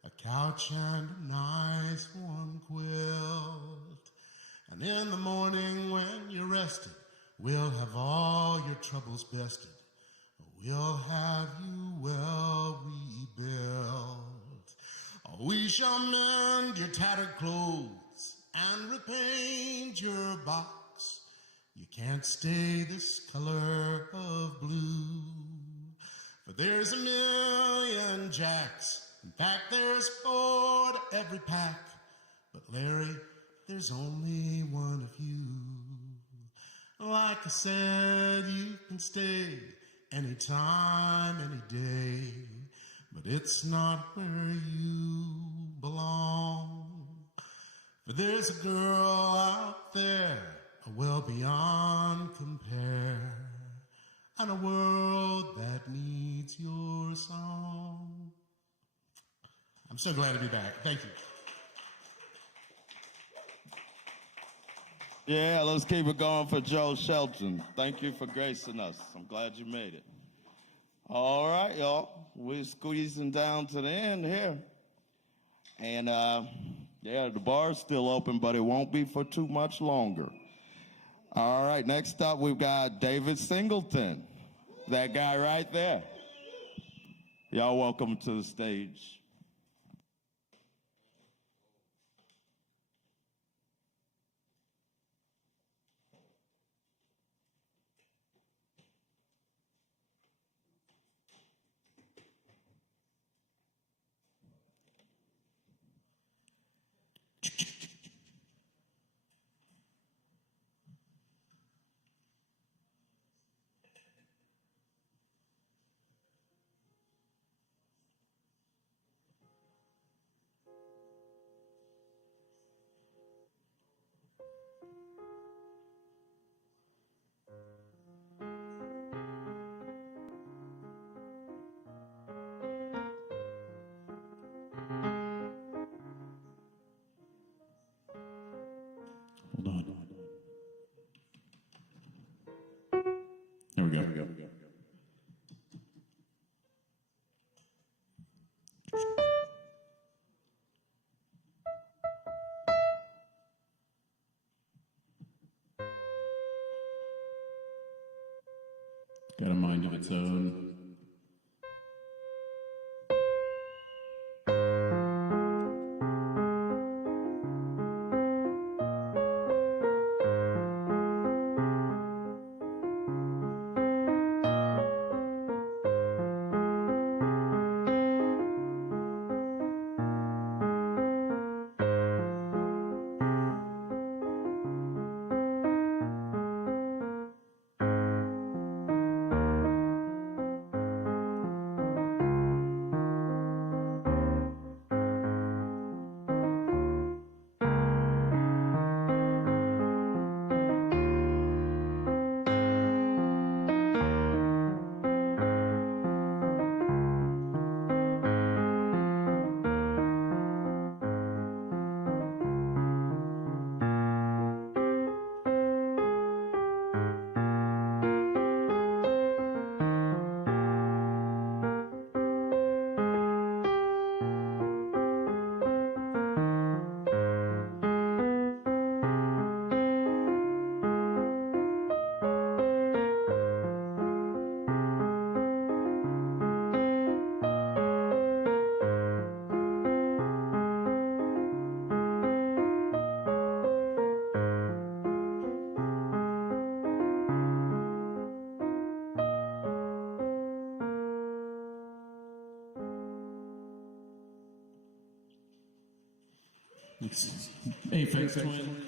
a couch and a nice warm quilt. And in the morning when you're rested, we'll have all your troubles bested. We'll have you well rebuilt. We shall mend your tattered clothes and repaint your box. You can't stay this color of blue. For there's a million Jacks. In fact, there's 4 to every pack. But Larry, there's only one of you. Like I said, you can stay anytime, any day. But it's not where you belong. For there's a girl out there, well beyond compare, and a world that needs your song. I'm so glad to be back. Thank you. Yeah, let's keep it going for Joe Shelton. Thank you for gracing us. I'm glad you made it. All right, y'all. We're squeezing down to the end here. And, yeah, the bar's still open, but it won't be for too much longer. All right, next up, we've got David Singleton. That guy right there. Y'all welcome to the stage. Hold on. There we go. Got a mind of its own. Aphex Twin.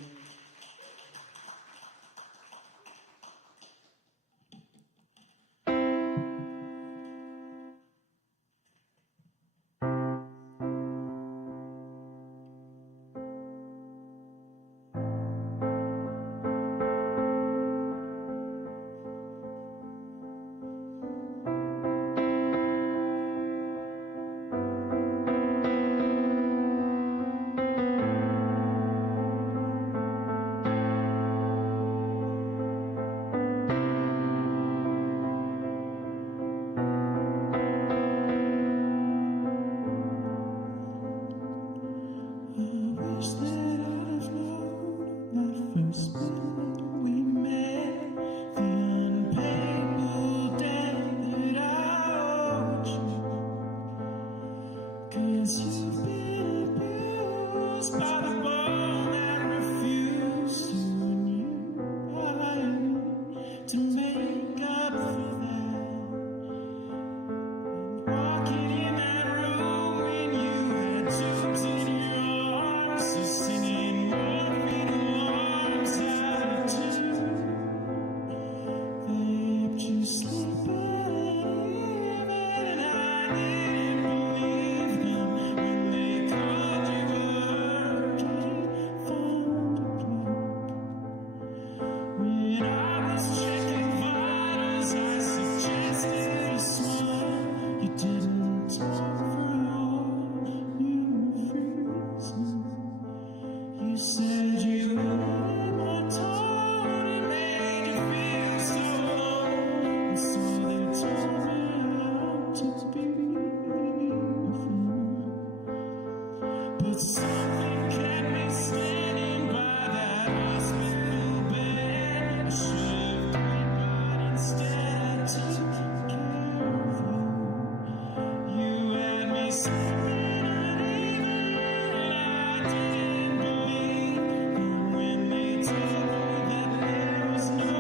But something kept me standing by that hospital bed. I should have instead took care of you. You had me sleeping uneven, I didn't believe when they told me that there was no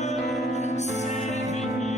saving you.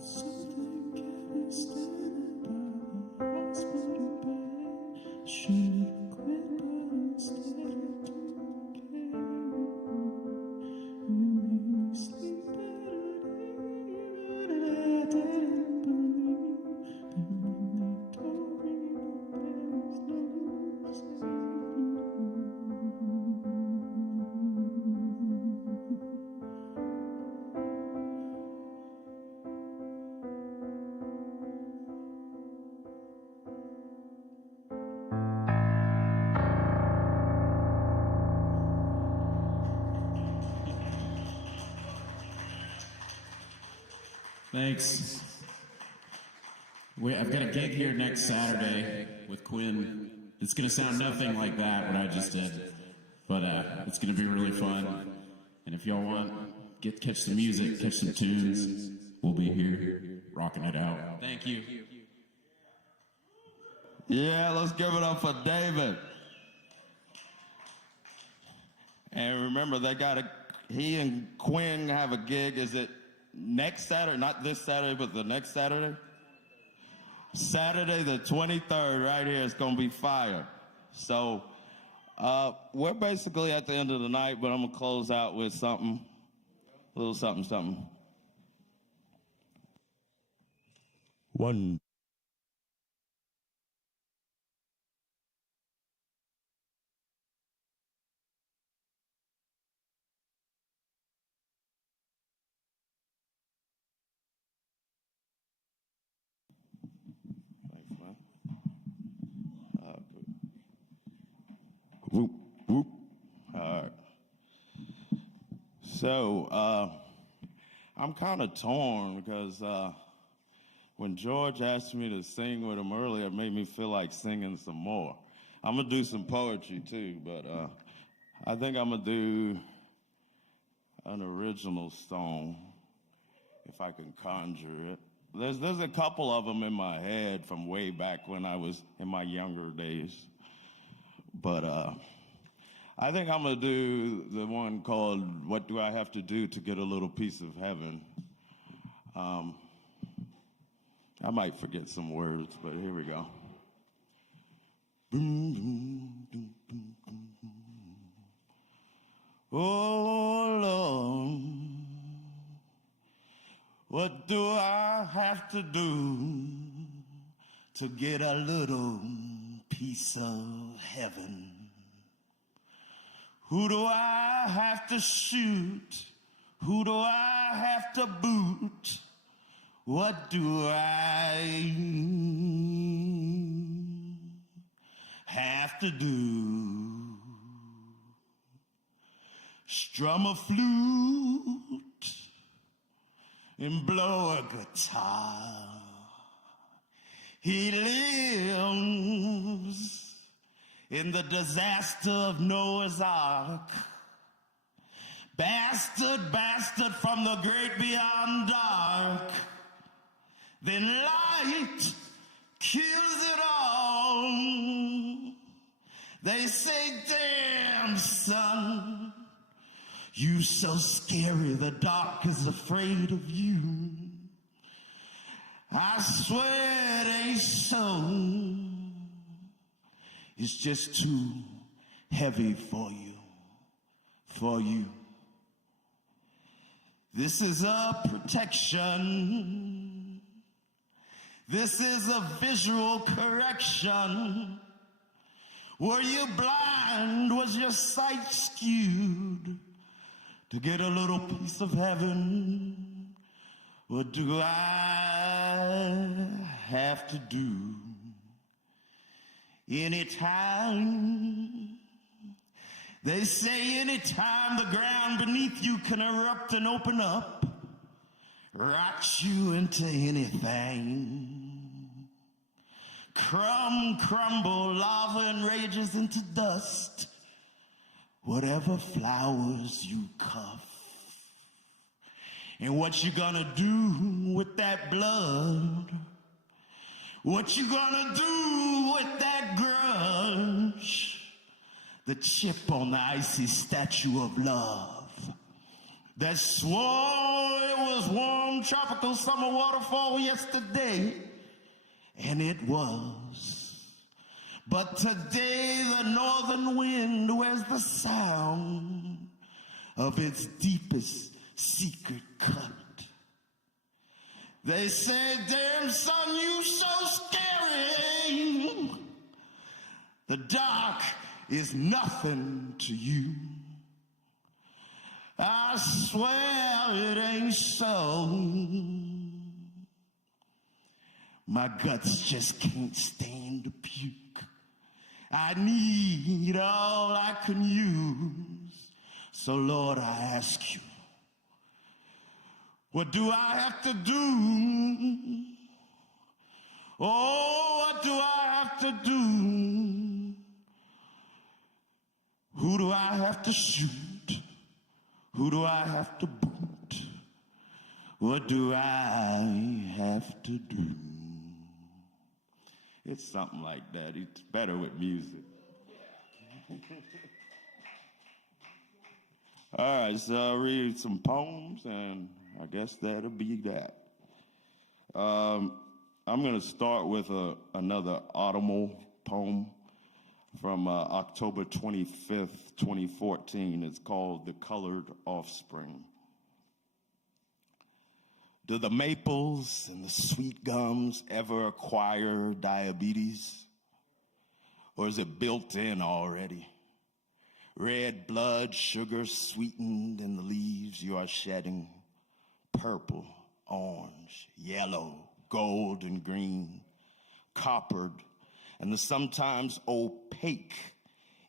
Something kept me standing by the hospital bed. Should've quit, but instead took care of you. You made me sleep better, and I didn't believe. And when they told me that there was no saving Thanks. I've got a gig here next Saturday with Quinn. It's going to sound nothing like that, what I just did. But it's going to be really fun. And if y'all want, catch some music, catch some tunes, we'll be here rocking it out. Thank you. Yeah, let's give it up for David. And remember, he and Quinn have a gig. Is it next Saturday? Not this Saturday, but the next Saturday? Saturday the 23rd, right here. It's going to be fire. So we're basically at the end of the night, but I'm going to close out with something, a little something, something. One. Whoop, whoop. All right. So, I'm kind of torn because when George asked me to sing with him earlier, it made me feel like singing some more. I'm going to do some poetry too, but I think I'm going to do an original song, if I can conjure it. There's a couple of them in my head from way back when I was in my younger days. But I think I'm going to do the one called What Do I Have to Do to Get a Little Piece of Heaven? I might forget some words, but here we go. Boom, boom, boom, boom, boom, boom. Oh, Lord, what do I have to do to get a little piece of heaven? Who do I have to shoot? Who do I have to boot? What do I have to do? Strum a flute and blow a guitar. He lives in the disaster of Noah's Ark. Bastard, bastard from the great beyond dark. Then light kills it all. They say, damn, son, you so scary, the dark is afraid of you. I swear it ain't so. It's just too heavy for you, for you. This is a protection. This is a visual correction. Were you blind? Was your sight skewed? to get a little piece of heaven, what do I have to do? Anytime, they say anytime the ground beneath you can erupt and open up, rocks you into anything. Crumble, lava enrages into dust, whatever flowers you cuff. And what you gonna do with that blood? What you gonna do with that grudge? The chip on the icy statue of love that swore it was warm tropical summer waterfall yesterday, and it was. But today the northern wind wears the sound of its deepest secret cut. They said, damn son, you so scary. The dark is nothing to you. I swear it ain't so. My guts just can't stand to puke. I need all I can use. So Lord, I ask you, what do I have to do? Oh, what do I have to do? Who do I have to shoot? Who do I have to boot? What do I have to do? It's something like that. It's better with music. All right, so I'll read some poems, and I guess that'll be that. I'm going to start with another autumnal poem from October 25th, 2014. It's called The Colored Offspring. Do the maples and the sweet gums ever acquire diabetes? Or is it built in already? Red blood sugar sweetened in the leaves you are shedding. Purple, orange, yellow, gold, and green, coppered, and the sometimes opaque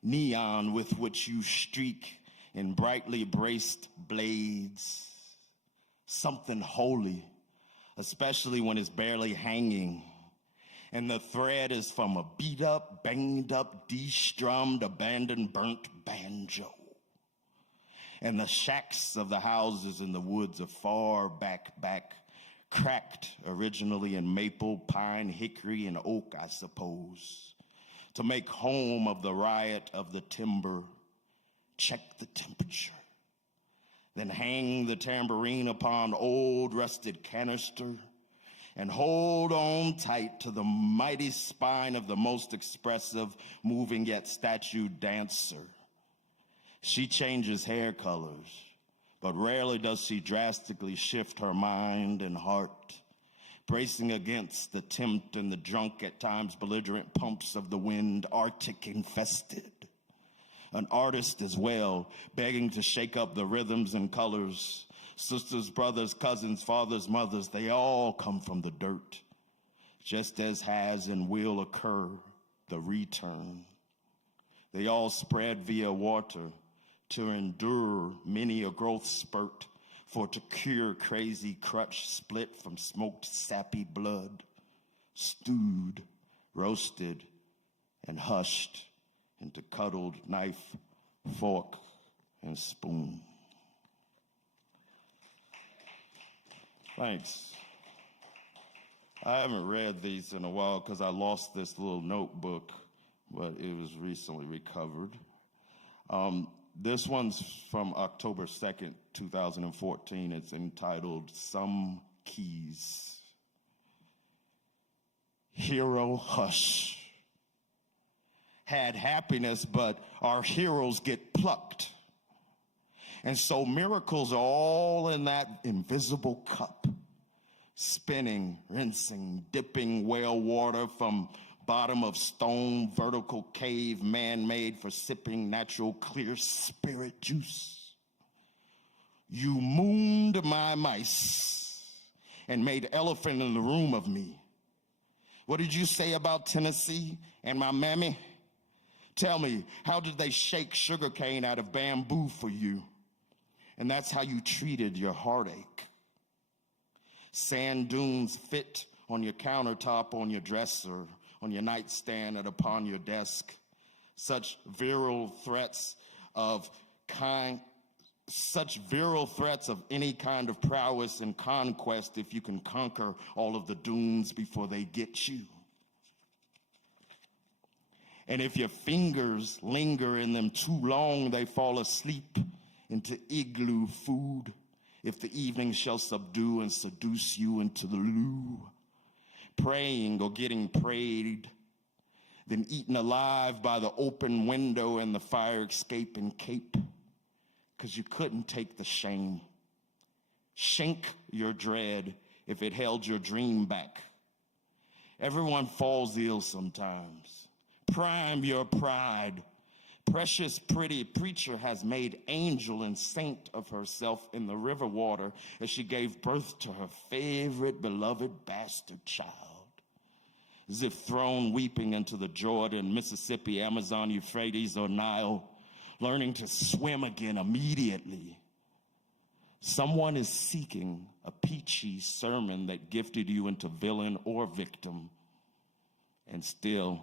neon with which you streak in brightly braced blades. Something holy, especially when it's barely hanging, and the thread is from a beat-up, banged-up, de-strummed, abandoned, burnt banjo. And the shacks of the houses in the woods are far back, cracked originally in maple, pine, hickory, and oak, I suppose, to make home of the riot of the timber. Check the temperature, then hang the tambourine upon old rusted canister, and hold on tight to the mighty spine of the most expressive, moving yet statued dancer. She changes hair colors, but rarely does she drastically shift her mind and heart, bracing against the tempt and the drunk, at times belligerent pumps of the wind, Arctic infested. An artist as well, begging to shake up the rhythms and colors. Sisters, brothers, cousins, fathers, mothers, they all come from the dirt, just as has and will occur the return. They all spread via water to endure many a growth spurt, for to cure crazy crutch split from smoked sappy blood, stewed, roasted, and hushed into cuddled knife, fork, and spoon. Thanks. I haven't read these in a while because I lost this little notebook, but it was recently recovered. This one's from October 2nd, 2014. It's entitled Some Keys. Hero hush. Had happiness, but our heroes get plucked. And so miracles are all in that invisible cup, spinning, rinsing, dipping well water from bottom of stone, vertical cave, man-made for sipping natural clear spirit juice. You mooned my mice and made elephant in the room of me. What did you say about Tennessee and my mammy? Tell me, how did they shake sugarcane out of bamboo for you? And that's how you treated your heartache. Sand dunes fit on your countertop, on your dresser, on your nightstand, and upon your desk. Such virile threats of any kind of prowess and conquest if you can conquer all of the dunes before they get you. And if your fingers linger in them too long, they fall asleep into igloo food. If the evening shall subdue and seduce you into the loo, praying or getting prayed, then eaten alive by the open window and the fire escape and cape, because you couldn't take the shame. Shink your dread if it held your dream back. Everyone falls ill sometimes. Prime your pride. Precious pretty preacher has made angel and saint of herself in the river water as she gave birth to her favorite beloved bastard child. As if thrown weeping into the Jordan, Mississippi, Amazon, Euphrates, or Nile, learning to swim again immediately. Someone is seeking a peachy sermon that gifted you into villain or victim, and still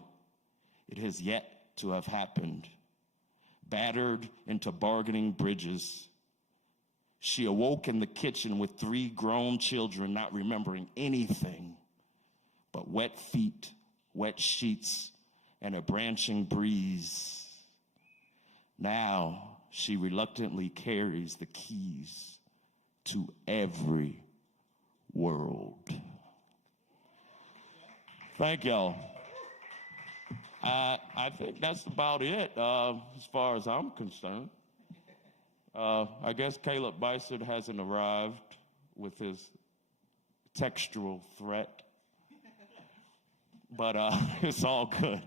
it has yet to have happened. Battered into bargaining bridges, she awoke in the kitchen with 3 grown children, not remembering anything but wet feet, wet sheets, and a branching breeze. Now she reluctantly carries the keys to every world. Thank y'all. I think that's about it as far as I'm concerned. I guess Caleb Beissert hasn't arrived with his textual threat, but it's all good.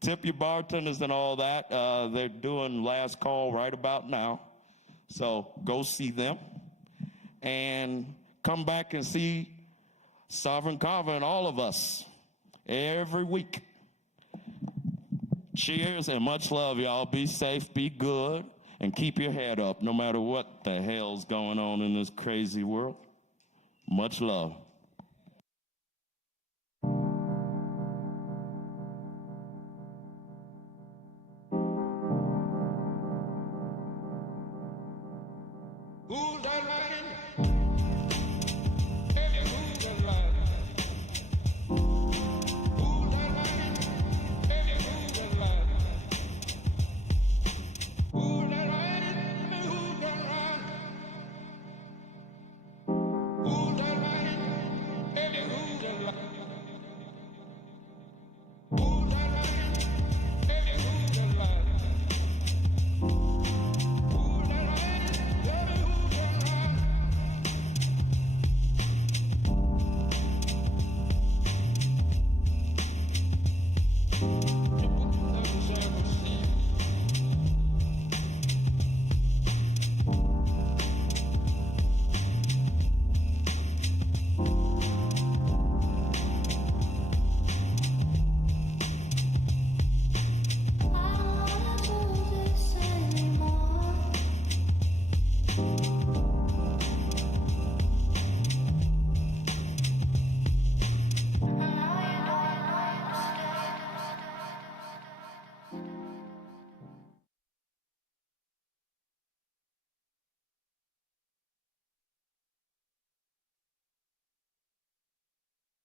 Tip your bartenders and all that. They're doing last call right about now, so go see them and come back and see Sovereign Kava and all of us every week. Cheers and much love, y'all. Be safe, be good, and keep your head up no matter what the hell's going on in this crazy world. Much love. Who's that man?